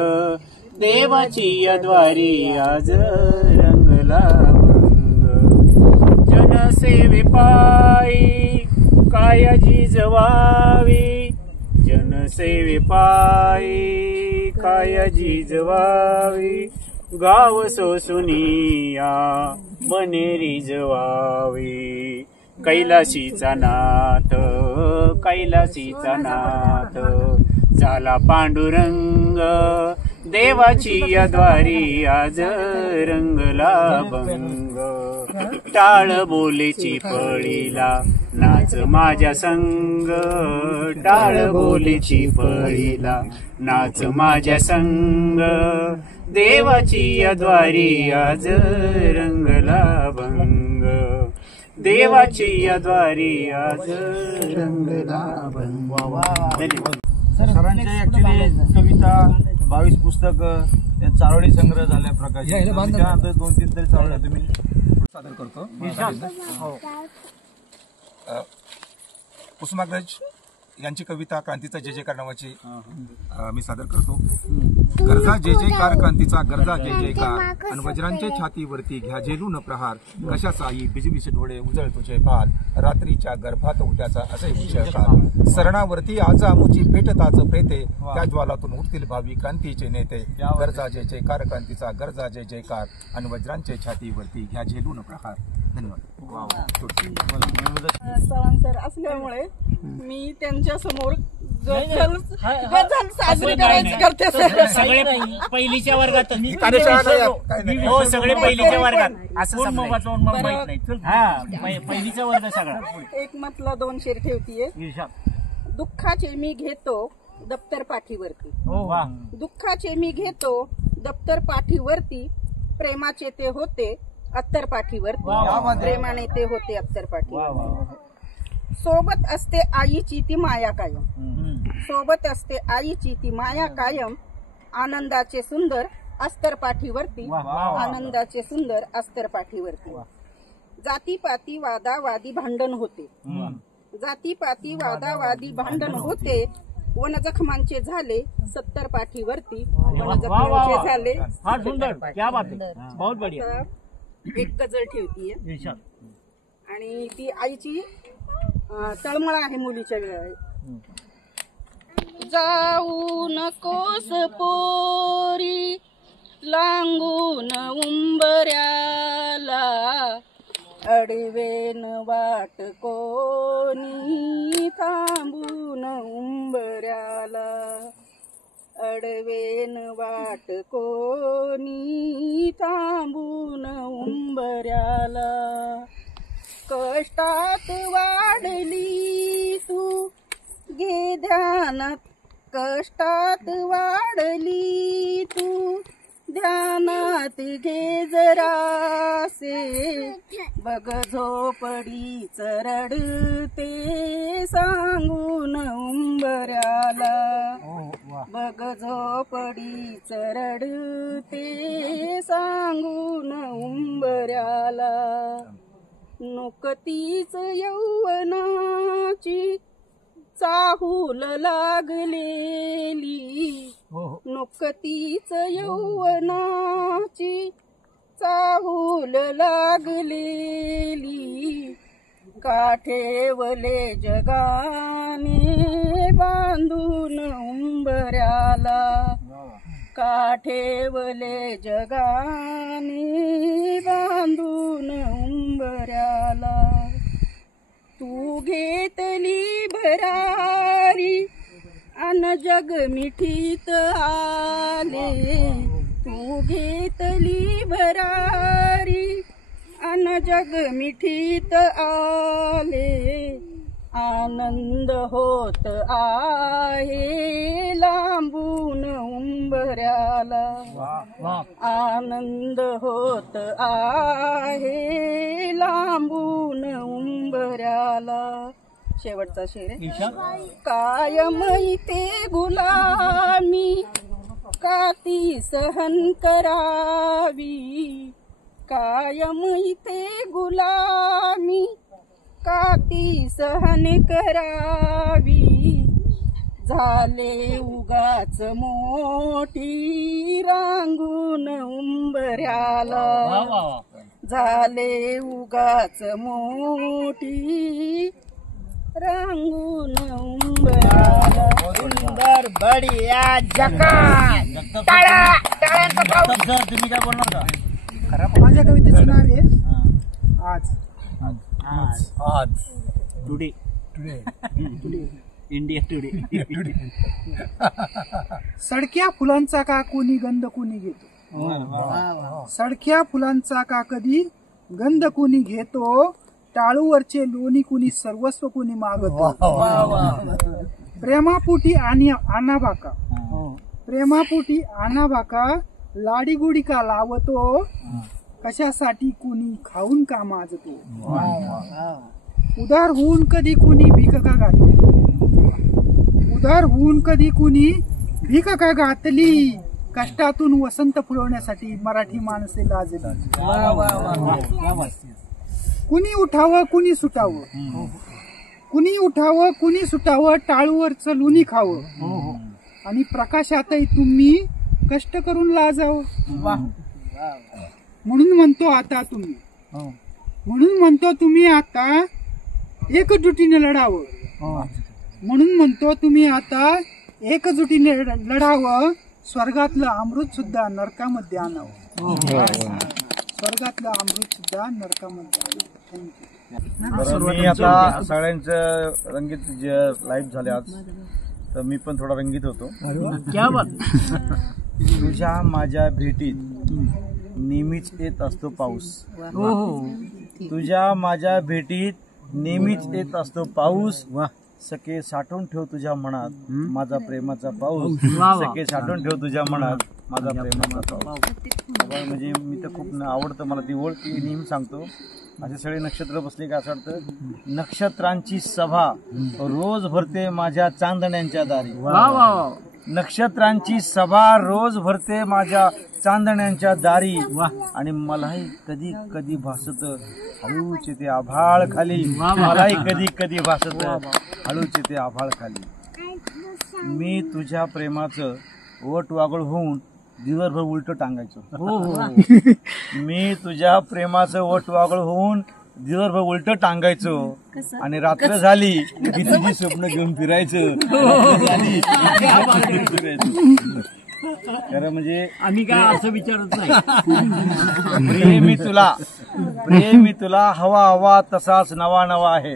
देवाची द्वारी आज रंगला भंग. जनसेवे पायी काय झिजवावी, जनसेवे पायी काय झिजवावी, गाव सोसुनिया बनेरी जवावी. कैलासीचा नाथ, कैलासीचा नाथ झाला पांडुरंग, देवाची द्वारी आज रंगला भंग. टाळ बोलेची पळीला नाच माझ्या संग, टाळ बोलेची पळीला नाच माझ्या संग, देवाची द्वारी आज रंगला भंग, देवाची द्वारी आज रंगला भंग. सरांचे ऍक्च्युली कविता 22 पुस्तक चारोळी संग्रह झाल्या प्रकाशित. त्यानंतर 2-3 तरी चारोळ्या तुम्ही सादर करतो. कुसुमाग्रज यांची कविता क्रांतीचा जय जयकार नावाची मी सादर करतो. गरजा जय जयकार क्रांतीचा गरजा जय जयकार, आणि वज्रांच्या छातीवरती घ्या झेलून प्रहार, कशाचाही बिजबिज डोळे उजळ तुझे पाल, रात्रीच्या गर्भात उठ्याचा असे विषय काल, सरणावरती आजा मुची पेटताच प्रेते, त्या ज्वालातून उठतील भावी क्रांतीचे नेते. गरजा जय जयकार क्रांतीचा गरजा जय जयकार, आणि वज्रांच्या छातीवरती घ्या झेलून प्रहार. धन्यवाद. स्थळांतर असल्यामुळे मी त्यांच्या समोर गझल साजरी करायची करते. सगळे पहिलीच्या वर्गात हो, सगळे पहिलीच्या वर्गात असं पहिलीचा वर्ग सगळा. एक मतला 2 शेर ठेवतीये. दुःखाचे मी घेतो दप्तर पाठीवरती, दुःखाचे मी घेतो दप्तर पाठीवरती, प्रेमाचे ते होते अत्तर पाठीवरती, प्रेमाने ते होते अत्तर पाठीवरती. सोबत असते आईची ती माया कायम, सोबत असते आईची ती माया कायम, आनंदाचे सुंदर अस्तर पाठीवरती, आनंदाचे सुंदर अस्तर पाठीवरती. जातीपाती वादावादी भांडण होते, जातीपाती वादावादी भांडण होते, वनजखमांचे झाले 70 पाठीवरती, वनजखमांचे झाले. फार सुंदर, क्या बात है, बहुत बढ़िया. एक गजल ठेवतीये आणि ती आईची तळमळ आहे मुलीच्या. जाऊ नकोस पोरी लांगून उंबऱ्याला, अडवेन वाट कोणी थांबून उंबऱ्याला, अडवेन वाट कोणी थांबून उंबऱ्याला. कष्टात वाढली तू घे ध्यानात, कष्टात वाढली तू ध्यानात घे जरासे, बघ झोपडीच रडते सांगून उंबऱ्याला, बघ झोपडीच रडते सांगून उंबऱ्याला. नुकतीच यौवनाची चाहूल लागलेली, नुकतीच यौवनाची चाहूल लागलेली, काठेवले जगाने बांधून उंबऱ्याला, काठेवले जगाने बांधून उंबऱ्याला. तू घेतली भरारी अन जग मिठीत आले, तू घेतली भरारी अन जग मिठीत आले, आनंद होत आहे लांबून उंबऱ्याला, आनंद होत आहे लांबून उंबऱ्याला. शेवटचा शेर आहे. कायम इथे गुलामी का ती सहन करावी, कायम इथे गुलामी का ती सहन करावी, झाले उगाच मोठी रांगून उंबऱ्याला, झाले उगाच मोठी रांगून उंबऱ्याला. सुंदर बढिया जकास. टाळ्या, टाळ्यांचा पाऊस. तुम्ही काय बोलणार का? माझ्या कवितेचं नाव आहे आज. आज टुडे इंडिया टुडे. सडक्या फुलांचा का कोणी गंध कोणी घेतो, सडक्या फुलांचा का कधी गंध कोणी घेतो, टाळूवरचे लोणी कुणी सर्वस्व कुणी मागतो. प्रेमापोटी आनाबाका, प्रेमापोटी आनाबाका लाडीगुडी का लावतो, कशासाठी कुणी खाऊन का माजतो. उदार होऊन कधी कुणी भीक का घातली, उदार होऊन कधी कुणी भीक का घातली, कष्टातून वसंत फुलवण्यासाठी मराठी माणसे लाजली. कुणी उठावं कुणी सुटावं, कुणी उठावं कुणी सुटावं, टाळूवरचं लोणी खावं, आणि प्रकाशातही तुम्ही कष्ट करून लाजावं. म्हणून म्हणतो आता तुम्ही, म्हणून म्हणतो तुम्ही आता एकजुटीने लढावं, म्हणून म्हणतो तुम्ही आता एकजुटीने लढावं, स्वर्गातलं अमृत सुद्धा नरकामध्ये आणावं, स्वर्गातलं अमृत सुद्धा नरकामध्ये आणावं. मी आता सगळ्यांचं रंगीत जे लाईव्ह झाले आज, तर मी पण थोडा रंगीत होतो. तुझ्या माझ्या भेटीत नेहमीच येत असतो पाऊस, तुझ्या माझ्या भेटीत नेहमीच येत असतो पाऊस, सखे साठवून ठेव तुझ्या मनात माझा प्रेमाचा पाऊस, सखे साठवून ठेव तुझ्या मनात माझा प्रेमाचा पाऊस. म्हणजे मी तर खूप आवडतं मला ती ओळ, ती नेहमी सांगतो. असे सगळे नक्षत्र बसले का असं वाटतं नक्षत्रांची सभा रोज भरते माझ्या चांदण्यांच्या दारी, नक्षत्रांची सभा रोज भरते माझ्या चांदण्यांच्या दारी, आणि मलाही कधी कधी भासत हळूचे ते आभाळ खाली, मलाही कधी कधी भासत हळूचे ते आभाळ खाली. मी तुझ्या प्रेमाचं वट वागळ होऊन दिवसभर उलट टांगायचो, मी तुझ्या प्रेमाचं वट वागळ होऊन दिवसभर उलट टांगायचो, आणि रात्र झाली की तुझी स्वप्न घेऊन फिरायचं. खरं म्हणजे आम्ही काय असं विचारत नाही. प्रेम मी तुला हवा हवा तसाच नवा नवा आहे,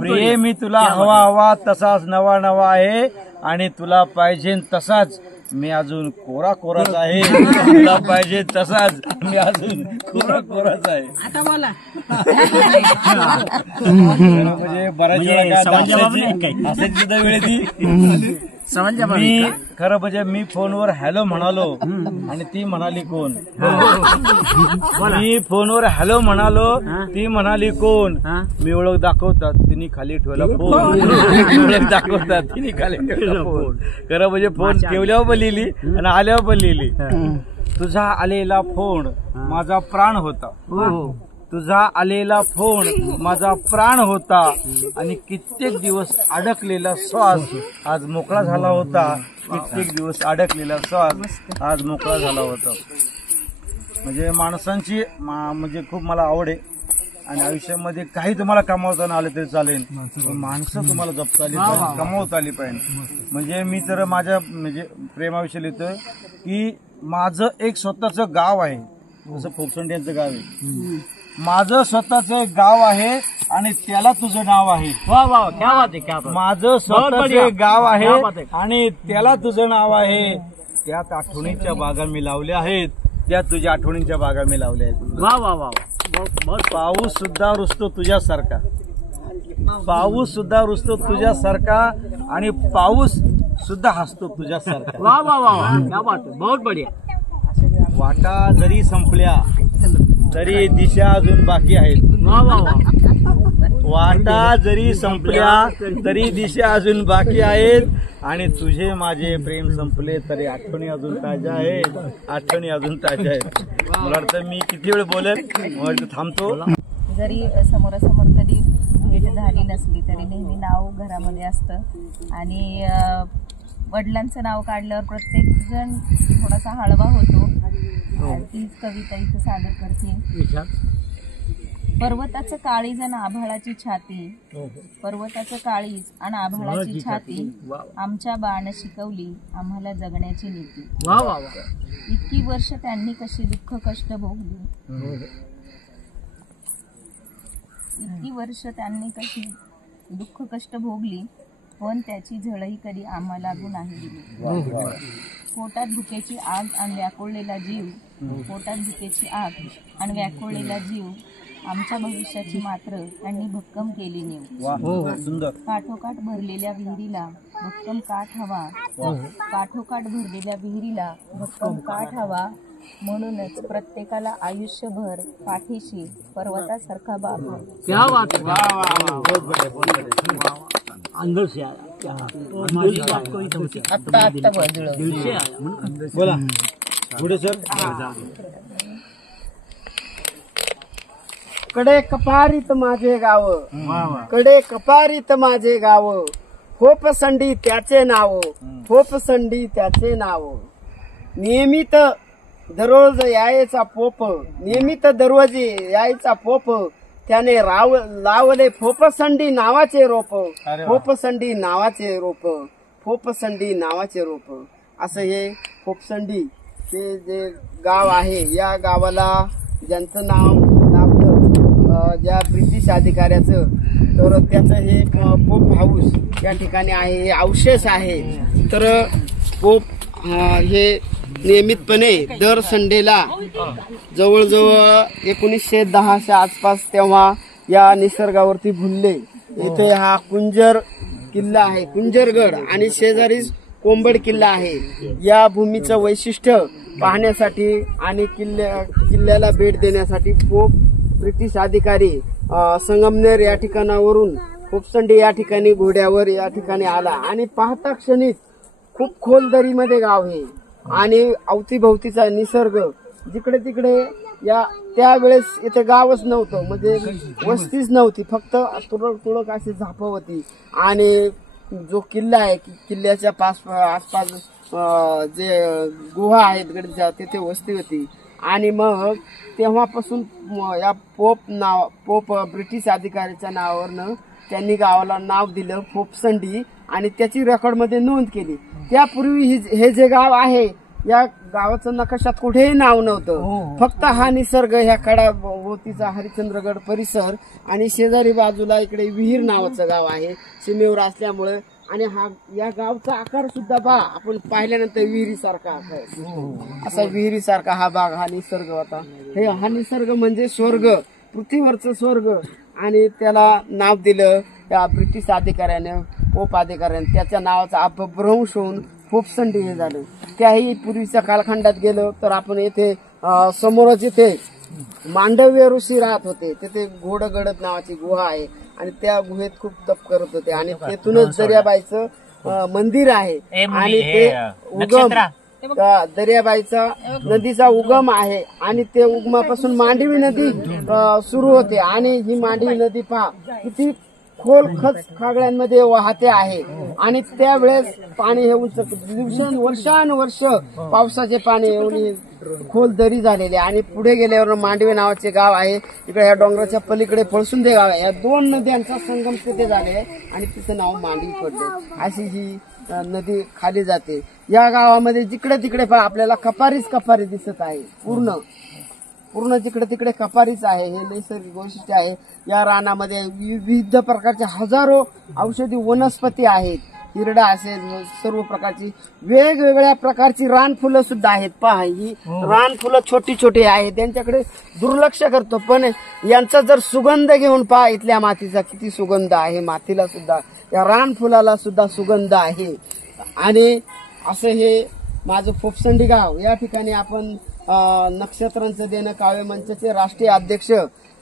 प्रेम मी तुला हवा हवा तसाच नवा नवा आहे, आणि तुला पाहिजे तसाच मी अजून कोरा कोराच आहे, तुला पाहिजे तसाच मी अजून कोरा कोराच आहे. आता बोला. म्हणजे बऱ्याच वेळा असायची सुद्धा वेळ ती. मी खरं म्हणजे मी फोनवर हॅलो म्हणालो आणि ती म्हणाली कोण, मी फोनवर हॅलो म्हणालो ती म्हणाली कोण, मी ओळख दाखवतात तिने खाली ठेवला फोन, ओळख दाखवतात तिने खाली ठेवला फोन. खरं म्हणजे फोन ठेवल्यावर पण लिहिली आणि आल्यावर पण लिहिली. तुझा आलेला फोन माझा प्राण होता, तुझा आलेला फोन माझा प्राण होता, आणि कित्येक दिवस अडकलेला श्वास आज मोकळा झाला होता, कित्येक दिवस अडकलेला श्वास आज मोकळा झाला होता. म्हणजे माणसांची म्हणजे खूप मला आवड आहे, आणि आयुष्यामध्ये काही तुम्हाला कमावता न आले तरी चालेल, माणसं तुम्हाला जपता आली पाहिजे, कमावता आली पाहिजे. म्हणजे मी तर माझ्या म्हणजे प्रेमाविषयी लिहितोय की माझं एक स्वतःचं गाव आहे, जसं फोकसंडे यांचं गाव आहे, माझं स्वतःचं गाव आहे आणि त्याला तुझं नाव आहे. माझं स्वतःचं गाव आहे आणि त्याला तुझं नाव आहे. त्यात आठवणींच्या बागा मी लावल्या आहेत, त्यात तुझ्या आठवणींच्या बागा मी लावल्या आहेत. पाऊस सुद्धा रुसतो तुझ्यासारखा, पाऊस सुद्धा रुसतो तुझ्यासारखा, आणि पाऊस सुद्धा हसतो तुझ्यासारखा. बहुत बढिया. वाटा जरी संपल्या तरी दिशा अजून बाकी आहेत, वाटा जरी संपल्या तरी दिशा अजून बाकी आहेत, आणि तुझे माझे प्रेम संपले तरी आठवणी अजून ताज्या आहेत, आठवणी अजून ताज्या आहेत. मला वाटतं मी किती वेळ बोलेन, थांबतो. जरी समोरासमोर कधी भेट झाली नसली तरी नेहमी नाव घरामध्ये असतं आणि वडिलांचं नाव काढल्यावर प्रत्येक जण थोडासा हळवा होतो. तीच कविता इथं सादर करते. पर्वताचं काळीज आणि आभाळाची छाती, पर्वताचं काळीज आणि आभाळाची छाती, आमच्या बाळानं शिकवली आम्हाला जगण्याची नीती. इतकी वर्ष त्यांनी कशी दुःख कष्ट भोगली, इतकी वर्ष त्यांनी कशी दुःख कष्ट भोगली, पण त्याची झळही कधी आम्हाला लागू नाही दिली. पोटात भुकेची आग आणि व्याकुळलेला जीव, पोटात भुकेची आग आणि व्याकुळलेला जीव, आमच्या भविष्याची मात्र त्यांनी भक्कम केली नेऊ. काठोकाठ भरलेल्या विहिरीला भक्कम काठ हवा, काठोकाठ भरलेल्या विहिरीला भक्कम काठ हवा, म्हणूनच प्रत्येकाला आयुष्यभर पाठीशी पर्वतासारखा बाबा. बोला पुढे सर. कडे कपारीत माझे गाव, कडे कपारीत माझे गाव, फोपसंडी त्याचे नाव, फोपसंडी त्याचे नाव. नियमित दररोज यायचा पोप, नियमित दररोज यायचा पोप, त्याने लावले फोपसंडी नावाचे रोप, फोपसंडी नावाचे रोप, फोपसंडी नावाचे रोप. असं हे फोपसंडी ते जे गाव आहे, या गावाला ज्यांचं नाव ज्या ब्रिटिश अधिकाऱ्याचं, तर त्याचं हे पोप हाऊस या ठिकाणी आहे, हे अवशेष आहे. तर पोप हे नियमितपणे दर संडेला जवळजवळ 1910च्या आसपास तेव्हा या निसर्गावरती भुलले. इथे हा कुंजर किल्ला आहे, कुंजरगड, आणि शेजारीच कोंबड किल्ला आहे. या भूमीचं वैशिष्ट्य पाहण्यासाठी आणि किल्ल्याला भेट देण्यासाठी पोप ब्रिटिश अधिकारी संगमनेर या ठिकाणावरून फोपसंडी या ठिकाणी घोड्यावर या ठिकाणी आला आणि पाहता क्षणीच खूप खोल दरीमध्ये गाव हे आणि अवतीभोवतीचा निसर्ग, जिकडे तिकडे या त्यावेळेस इथे गावच नव्हतं, म्हणजे वस्तीच नव्हती, फक्त तुरळक तुरळक अशी झापं होती. आणि जो किल्ला आहे, किल्ल्याच्या आसपास जे गुहा आहेत गडच्या, तिथे वस्ती होती. आणि मग तेव्हापासून या पोप ब्रिटिश अधिकाऱ्याच्या नावावरनं त्यांनी गावाला नाव दिलं फोपसंडी आणि त्याची रेकॉर्डमध्ये नोंद केली. त्यापूर्वी हे जे गाव आहे, या गावाचं नकाशात कुठेही नाव नव्हतं, फक्त हा निसर्ग, ह्या कडाभोवतीचा हरिश्चंद्रगड परिसर आणि शेजारी बाजूला इकडे विहीर नावाचं गाव आहे सीमेवर असल्यामुळे. आणि या गावचा आकार सुद्धा आपण पाहिल्यानंतर विहिरीसारखा आकार, असा विहिरीसारखा हा बाग, हा निसर्ग होता. हा निसर्ग म्हणजे स्वर्ग, पृथ्वीवरचं स्वर्ग. आणि त्याला नाव दिलं त्या ब्रिटिश अधिकाऱ्याने, पोप अधिकाऱ्याने, त्याच्या नावाचा अपभ्रंश होऊन फोपसंडी हे झालं. त्याही पूर्वीच्या कालखंडात गेलो तर आपण येथे समोरच इथे मांडव्य ऋषी राहत होते, तिथे घोडगडद नावाची गुहा आहे आणि त्या गुहेत खूप तप करत होते. आणि तेथूनच दर्याबाईचं मंदिर आहे आणि ते उगम, दर्याबाईचा नदीचा उगम आहे आणि ते उगमापासून मांडवी नदी सुरू होते. आणि ही मांडवी नदी पहा किती खोल खच खागड्यांमध्ये वाहते आहे. आणि त्यावेळेस पाणी हे उंच, वर्षानुवर्ष पावसाचे पाणी येऊन खोल दरी झालेले. आणि पुढे गेल्यावर मांडवे नावाचे गाव आहे, इकडे या डोंगराच्या पलीकडे पळसुंदे गाव आहे. या दोन नद्यांचा संगम तिथे झाले आणि तिचं नाव मांडवी पडलं. अशी ही नदी खाली जाते. या गावामध्ये जिकडे तिकडे पहा आपल्याला कपारीच कपारी दिसत आहे, पूर्ण जिकडे तिकडे कपारीच आहे. हे नैसर्गिक वैशिष्ट्य आहे. या रानामध्ये विविध प्रकारच्या हजारो औषधी वनस्पती आहेत, हिरडा असेल, सर्व प्रकारची वेगवेगळ्या प्रकारची रानफुलं सुद्धा आहेत. पहा ही रानफुलं छोटी छोटी आहेत, त्यांच्याकडे दुर्लक्ष करतो, पण यांचा जर सुगंध घेऊन पहा इथल्या मातीचा किती सुगंध आहे. मातीला सुद्धा, या रानफुलाला सुद्धा सुगंध आहे. आणि असं हे माझं फोपसंडी गाव. या ठिकाणी आपण नक्षत्रांचं देणं काव्य मंचाचे राष्ट्रीय अध्यक्ष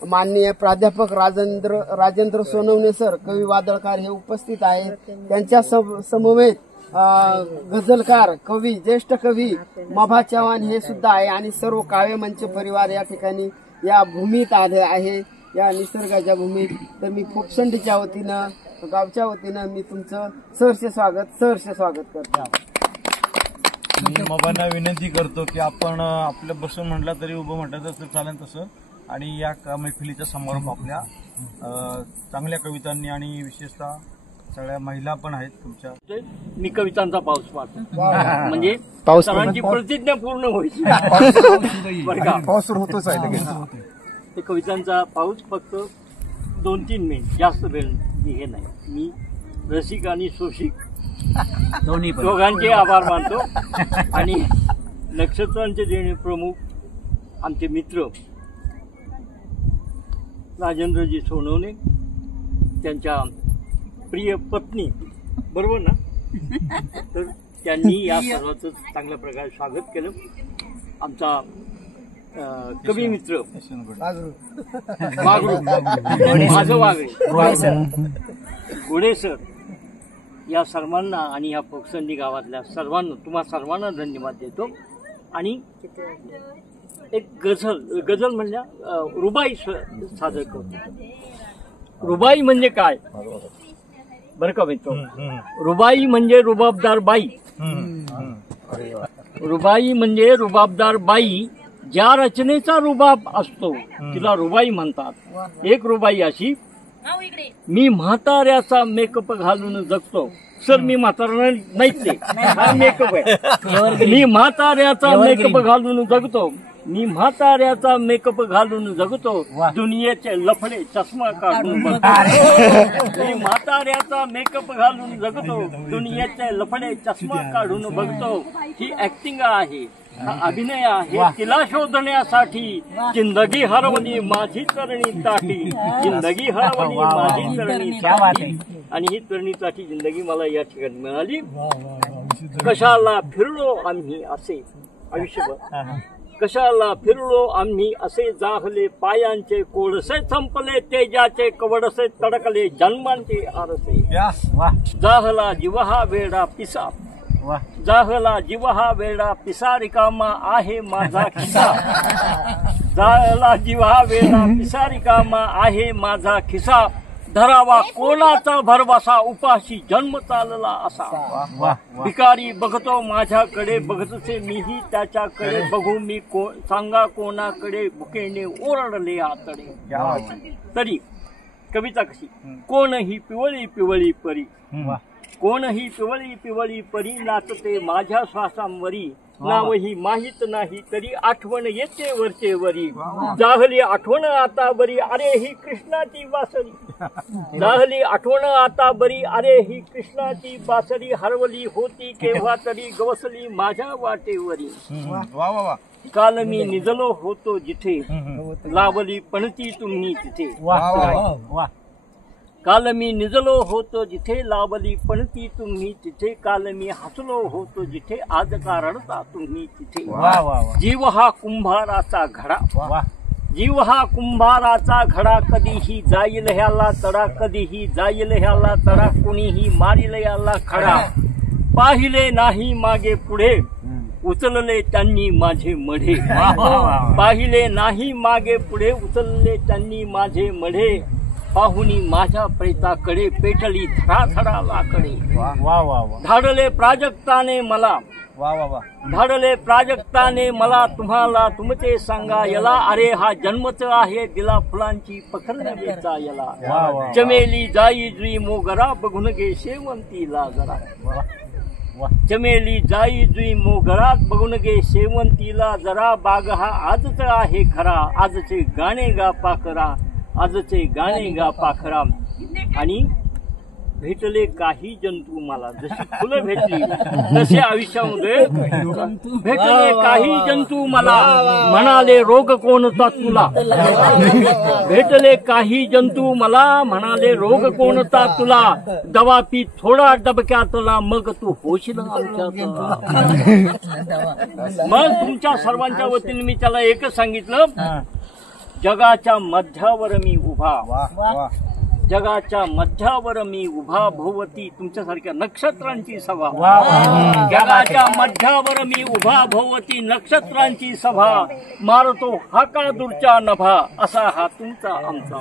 माननीय प्राध्यापक राजेंद्र सोनवणे सर, कवी वादळकार हे उपस्थित आहेत. त्यांच्या समवेत गझलकार, कवी, ज्येष्ठ कवी मभा चव्हाण हे सुद्धा आहे. आणि सर्व काव्य मंच परिवार या ठिकाणी या भूमीत आले आहे. या निसर्गाच्या भूमीत, तर मी फोपसंडीच्या वतीनं, गावच्या वतीनं मी तुमचं सहर्ष स्वागत करतो. मी बाबांना विनंती करतो की आपण आपलं बसून म्हटलं तरी उभं म्हटलं तर चालेल तसं, आणि या मैफिलीचा समारोप आपल्या चांगल्या कवितांनी आणि विशेषतः सगळ्या महिला पण आहेत तुमच्या. मी कवितांचा पाऊस पाहतो म्हणजे सरांची प्रतिज्ञा पूर्ण व्हायची. पाऊस सुरू होतोच आहे लगेच. ते कवितांचा पाऊस फक्त 2-3 मिनिट, जास्त वेळ हे नाही. मी रसिक आणि शोषिक दोघांचे आभार मानतो. आणि नक्षत्रांचे देणे प्रमुख आमचे मित्र राजेंद्रजी सोनवणे, त्यांच्या प्रिय पत्नी, बरोबर ना, तर त्यांनी या सर्वांचं चांगल्या प्रकारे स्वागत केलं. आमचा कवी मित्र माझं वागळे घोडे सर, या सर्वांना आणि या फोपसंडी गावातल्या सर्वांना, तुम्हा सर्वांना धन्यवाद देतो. आणि एक गझल म्हणल्या रुबाई सादर करतो. रुबाई म्हणजे काय बरं का मित्र? रुबाई म्हणजे रुबाबदार बाई. रुबाई म्हणजे रुबाबदार बाई, ज्या रचनेचा रुबाब असतो तिला रुबाई म्हणतात. एक रुबाई अशी, मी म्हाताऱ्याचा मेकअप घालून जगतो. सर मी म्हातारा नाहीच ते, हा मेकअप आहे. मी म्हाताऱ्याचा मेकअप घालून जगतो, मी म्हाताऱ्याचा मेकअप घालून जगतो, दुनियेचे लफडे चष्मा काढून बघतो. मी म्हाताऱ्याचा मेकअप घालून जगतो, दुनियेचे लफडे चष्मा काढून बघतो. ही ऍक्टिंग आहे, हा अभिनय आहे. तिला शोधण्यासाठी जिंदगी हरवली माझी तरणी ताठी, जिंदगी हरवली माझी तरणी ताठी. आणि ही तरणी ताठी जिंदगी मला या ठिकाणी मिळाली. कशाला फिरलो आम्ही असे आयुष्यभर, कशाला फिरलो आम्ही असे, जाहले पायांचे कोळसे, संपले तेजाचे कवडसे, तडकले जन्मांचे आरसे. जाहला जिवहा वेडा पिसा, जाहला जिवहा वेडा पिसा, रिकामा आहे माझा खिसा. जाहला जिवहा वेडा पिसा, रिकामा आहे माझा खिसा. धरावा कोणाचा भरवसा, उपाशी जन्म चालला असा. भिकारी बघतो माझ्याकडे, बघतसे मीही त्याच्याकडे, बघू मी सांगा कोणाकडे, भुकेने ओरडले आतडे. तरी कविता कशी, कोणही पिवळी पिवळी परी, कोणही पिवळी पिवळी परी, नाचते माझ्या श्वासांवरी. नावही माहित नाही तरी आठवण येते वरचे वरी. जाहली आठवण आता बरी, अरे ही कृष्णाची बासरी. जाहली आठवण आता बरी, अरे ही कृष्णाची बासरी. हरवली होती केव्हा तरी, गवसली माझ्या वाटेवरी. काल मी निजलो होतो जिथे, लावली पणती तुम्ही तिथे. काल मी निजलो होतो जिथे, लावली पणती तुम्ही तिथे. काल मी हसलो होतो जिथे, आज का रडता तुम्ही तिथे. जीव हा कुंभाराचा घडा, जीव हा कुंभाराचा घडा, कधीही जाईल ह्याला तडा, कधीही जाईल ह्याला तडा. कुणीही मारील याला खडा, पाहिले नाही मागे पुढे, उचलले त्यांनी माझे मढे. पाहिले नाही मागे पुढे, उचलले त्यांनी माझे मढे. पाहुणी माझ्या प्रेताकडे, पेटली थराथरा लाकडे. धाडले प्राजक्ताने मला, धाडले प्राजक्ताने मला, तुम्हाला तुमचे सांगायला. अरे हा जन्मच आहे दिला फुलांची पखरण वेचायला. चमेली जाई जुई मोगरा, बघून गे शेवंतीला जरा. चमेली जाई जुई मोगरा, बघून गे शेवंतीला जरा. बाग हा आजच आहे खरा, आजचे गाणे गा पाखरा, आजचे गाणे गा पाखरा. आणि भेटले काही जंतू मला, जशी फुलं भेटली तसे आयुष्यामध्ये भेटले काही जंतू मला. म्हणाले रोग कोणता तुला, भेटले काही जंतू मला. म्हणाले रोग कोणता तुला, दवा पी थोडा डबक्यातला, मग तू होशील आमच्यातला. मग तुमच्या सर्वांच्या वतीने मी त्याला एकच सांगितलं, जगाच्या मध्यावर मी उभा, जगाच्या मध्यावर मी उभा भोवती तुमच्यासारख्या नक्षत्रांची सभा जगाच्या मध्यावर मी उभा भोवती नक्षत्रांची सभा मारतो हाका दूरच्या नभा असा हा तुमचा आमचा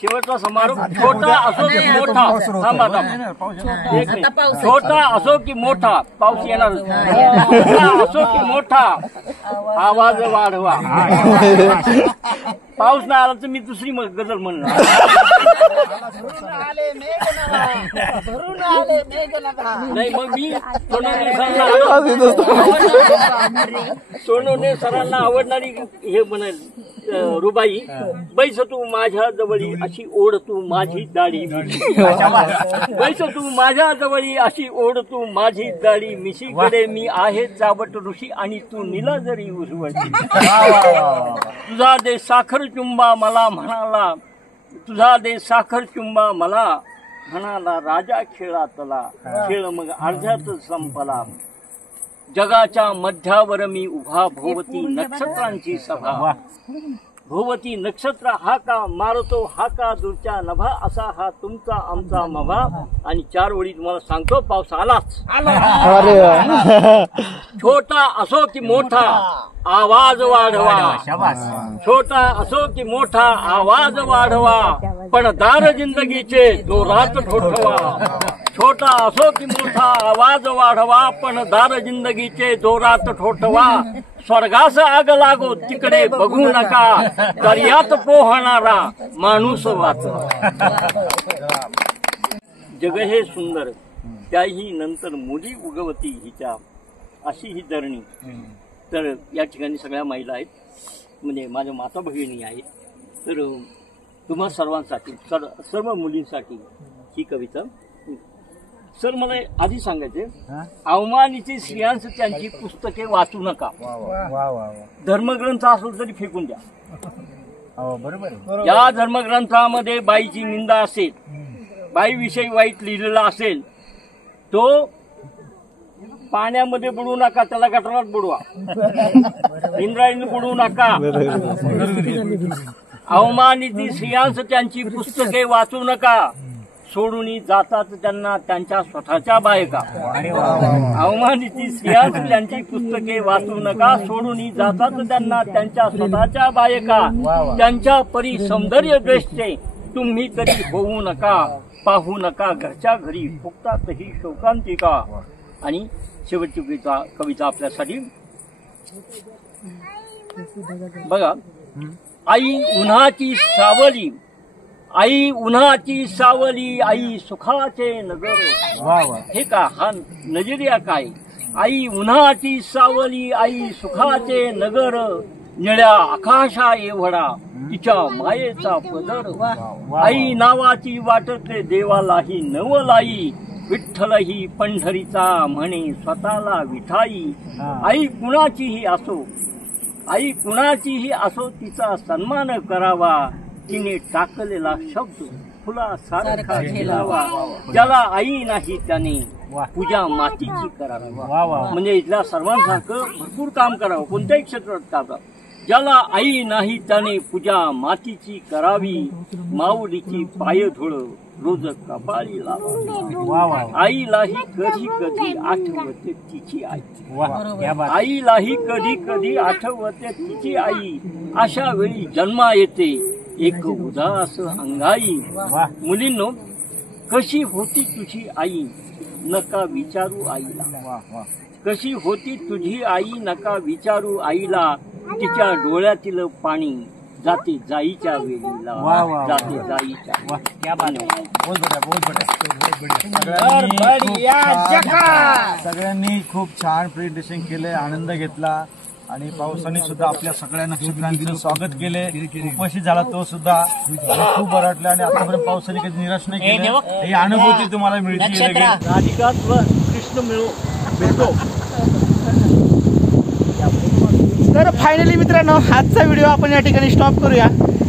शेवटचा समारोप छोटा असो की मोठा छोटा असो की मोठा पाऊस येणार असो की मोठा आवाज वाढवा पाऊस नाही आला तर मी दुसरी गजल म्हणणार नाही मग मी सोनवणे सरांना आवडणारी हे म्हणाल रुबाई बैस तू माझ्या जवळी अशी ओढ तू माझी दाढी बैस तू माझ्या जवळी अशी ओढ तू माझी दाढी मिशीकडे मी आहे चावट ऋषी आणि तू नीला जरी उजवळती तुझा दे साखर चुंबा मला म्हणाला तुझा दे साखर चुंबा मला म्हणाला राजा खेळातला खेळ मग अर्ध्यातच संपला जगाच्या मध्यावर मी उभा भोवती नक्षत्रांची सभा भोवती नक्षत्र हा का मारतो हा का दूरच्या नभा असा हा तुमचा आमचा मभा आणि 4 ओळी तुम्हाला सांगतो पाऊस आलाच छोटा असो की मोठा आवाज वाढवा छोटा असो की मोठा आवाज वाढवा पण दार जिंदगीचे जोरात ठोठवा छोटा असो की मोठा आवाज वाढवा पण दार जिंदगीचे जोरात ठोठवा स्वर्गास आग लागो तिकडे बघू नका दर्यात पोहणारा माणूस वाचवा जग हे सुंदर त्याही नंतर मुली उगवती हिच्या अशी ही धरणी तर या ठिकाणी सगळ्या महिला आहेत म्हणजे माझ्या माता भगिनी आहेत तर तुम्हा सर्वांसाठी सर्व मुलींसाठी ही कविता सर मला आधी सांगायचे अवमानीचे स्त्रियांस त्यांची पुस्तके वाचू नका धर्मग्रंथ असेल तरी फेकून द्या बरोबर या धर्मग्रंथामध्ये बाईची निंदा असेल बाईविषयी वाईट लिहिलेला असेल तो पाण्यामध्ये बुडवू नका त्याला गटारात बुडवा इंद्रायणी बुडवू नका अवमानिती स्त्रियांस त्यांची पुस्तके वाचू नका सोडून जातात त्यांना त्यांच्या स्वतःच्या बायका अवमानिती स्त्रियांस त्यांची पुस्तके वाचू नका सोडून जातात त्यांना त्यांच्या स्वतःच्या बायका त्यांच्या परी सौंदर्य द्वेषते तुम्ही तरी होऊ नका पाहू नका घरच्या घरी फुकतातही शोकांतिका आणि शेवटची कविता आपल्यासाठी बघा आई उन्हाची सावली आई उन्हाची सावली आई सुखाचे नगर हे का हा नजरिया काय आई उन्हाची सावली आई सुखाचे नगर निळ्या आकाशा एवढा तिच्या मायेचा पदर आई नावाची वाटते देवालाही नवलाई विठ्ठलही पंढरीचा म्हणे स्वतःला विठाई आई कुणाचीही असो तिचा सन्मान करावा तिने टाकलेला शब्द फुलासारखा खेळावा ज्याला आई नाही त्याने पूजा मातीची करावी म्हणजे इथल्या सर्वांसारखं भरपूर काम करावं कोणत्याही क्षेत्रात करावं ज्याला आई नाही त्याने पूजा मातीची करावी माऊलीची पाय धुळ रोज कपाळी लावा आईलाही कधी कधी आठवते तिची आई आईलाही कधी कधी आठवते तिची आई अशा वेळी जन्मा येते एक उदास अंगाई मुलींनो कशी होती तुझी आई नका विचारू आईला कशी होती तुझी आई नका विचारू आईला तिच्या डोळ्यातील पाणी जाते जाईच्या वेळीला जाते जाईच्या सगळ्यांनी खूप छान प्रेझेंटेशन केले आनंद घेतला आणि पावसाने सुद्धा आपल्या सगळ्या नक्षत्रांचं स्वागत केले उपस्थित झाला तो सुद्धा खूप बरं वाटलं आणि आतापर्यंत पावसाने कधी निराश नाही केलं ही अनुभूती तुम्हाला मिळते राधिकात व कृष्ण भेटतो तर फायनली मित्रांनो आजचा व्हिडिओ आपण या ठिकाणी स्टॉप करूया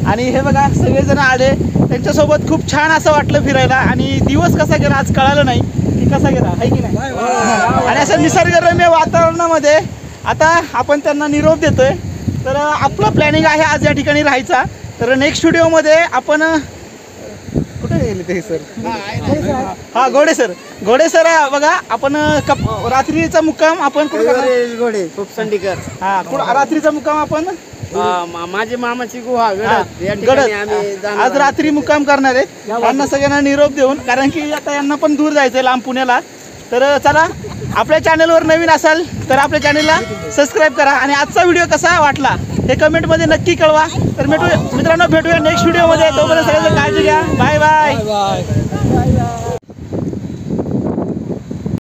आणि हे बघा सगळेजण आले त्यांच्यासोबत खूप छान असं वाटलं फिरायला आणि दिवस कसा गेला आज कळालं नाही की कसा गेला आहे की नाही आणि असं निसर्गरम्य वातावरणामध्ये आता आपण त्यांना निरोप देतोय तर आपलं प्लॅनिंग आहे आज या ठिकाणी राहायचा तर नेक्स्ट व्हिडिओमध्ये आपण कुठे गेले ते सर? हा घोडे सर बघा आपण रात्रीचा मुक्काम आपण कुठे घोडे खूप संडीकर. हा रात्रीचा मुक्काम आपण माझी मामाची गुहा गडद या गडद ठिकाणी आम्ही जाणार आज रात्री मुक्काम करणार आहेत. यांना सगळ्यांना निरोप देऊन, कारण की आता यांना पण दूर जायचंय लांब पुण्याला. तर चला, आपल्या चॅनलवर नवीन असाल तर आपल्या चॅनलला सबस्क्राईब करा आणि आजचा व्हिडिओ कसा वाटला हे कमेंटमध्ये नक्की कळवा. तर मित्रांनो भेटूया नेक्स्ट व्हिडिओमध्ये. तोपर्यंत सगळ्यांची काळजी घ्या. Bye bye.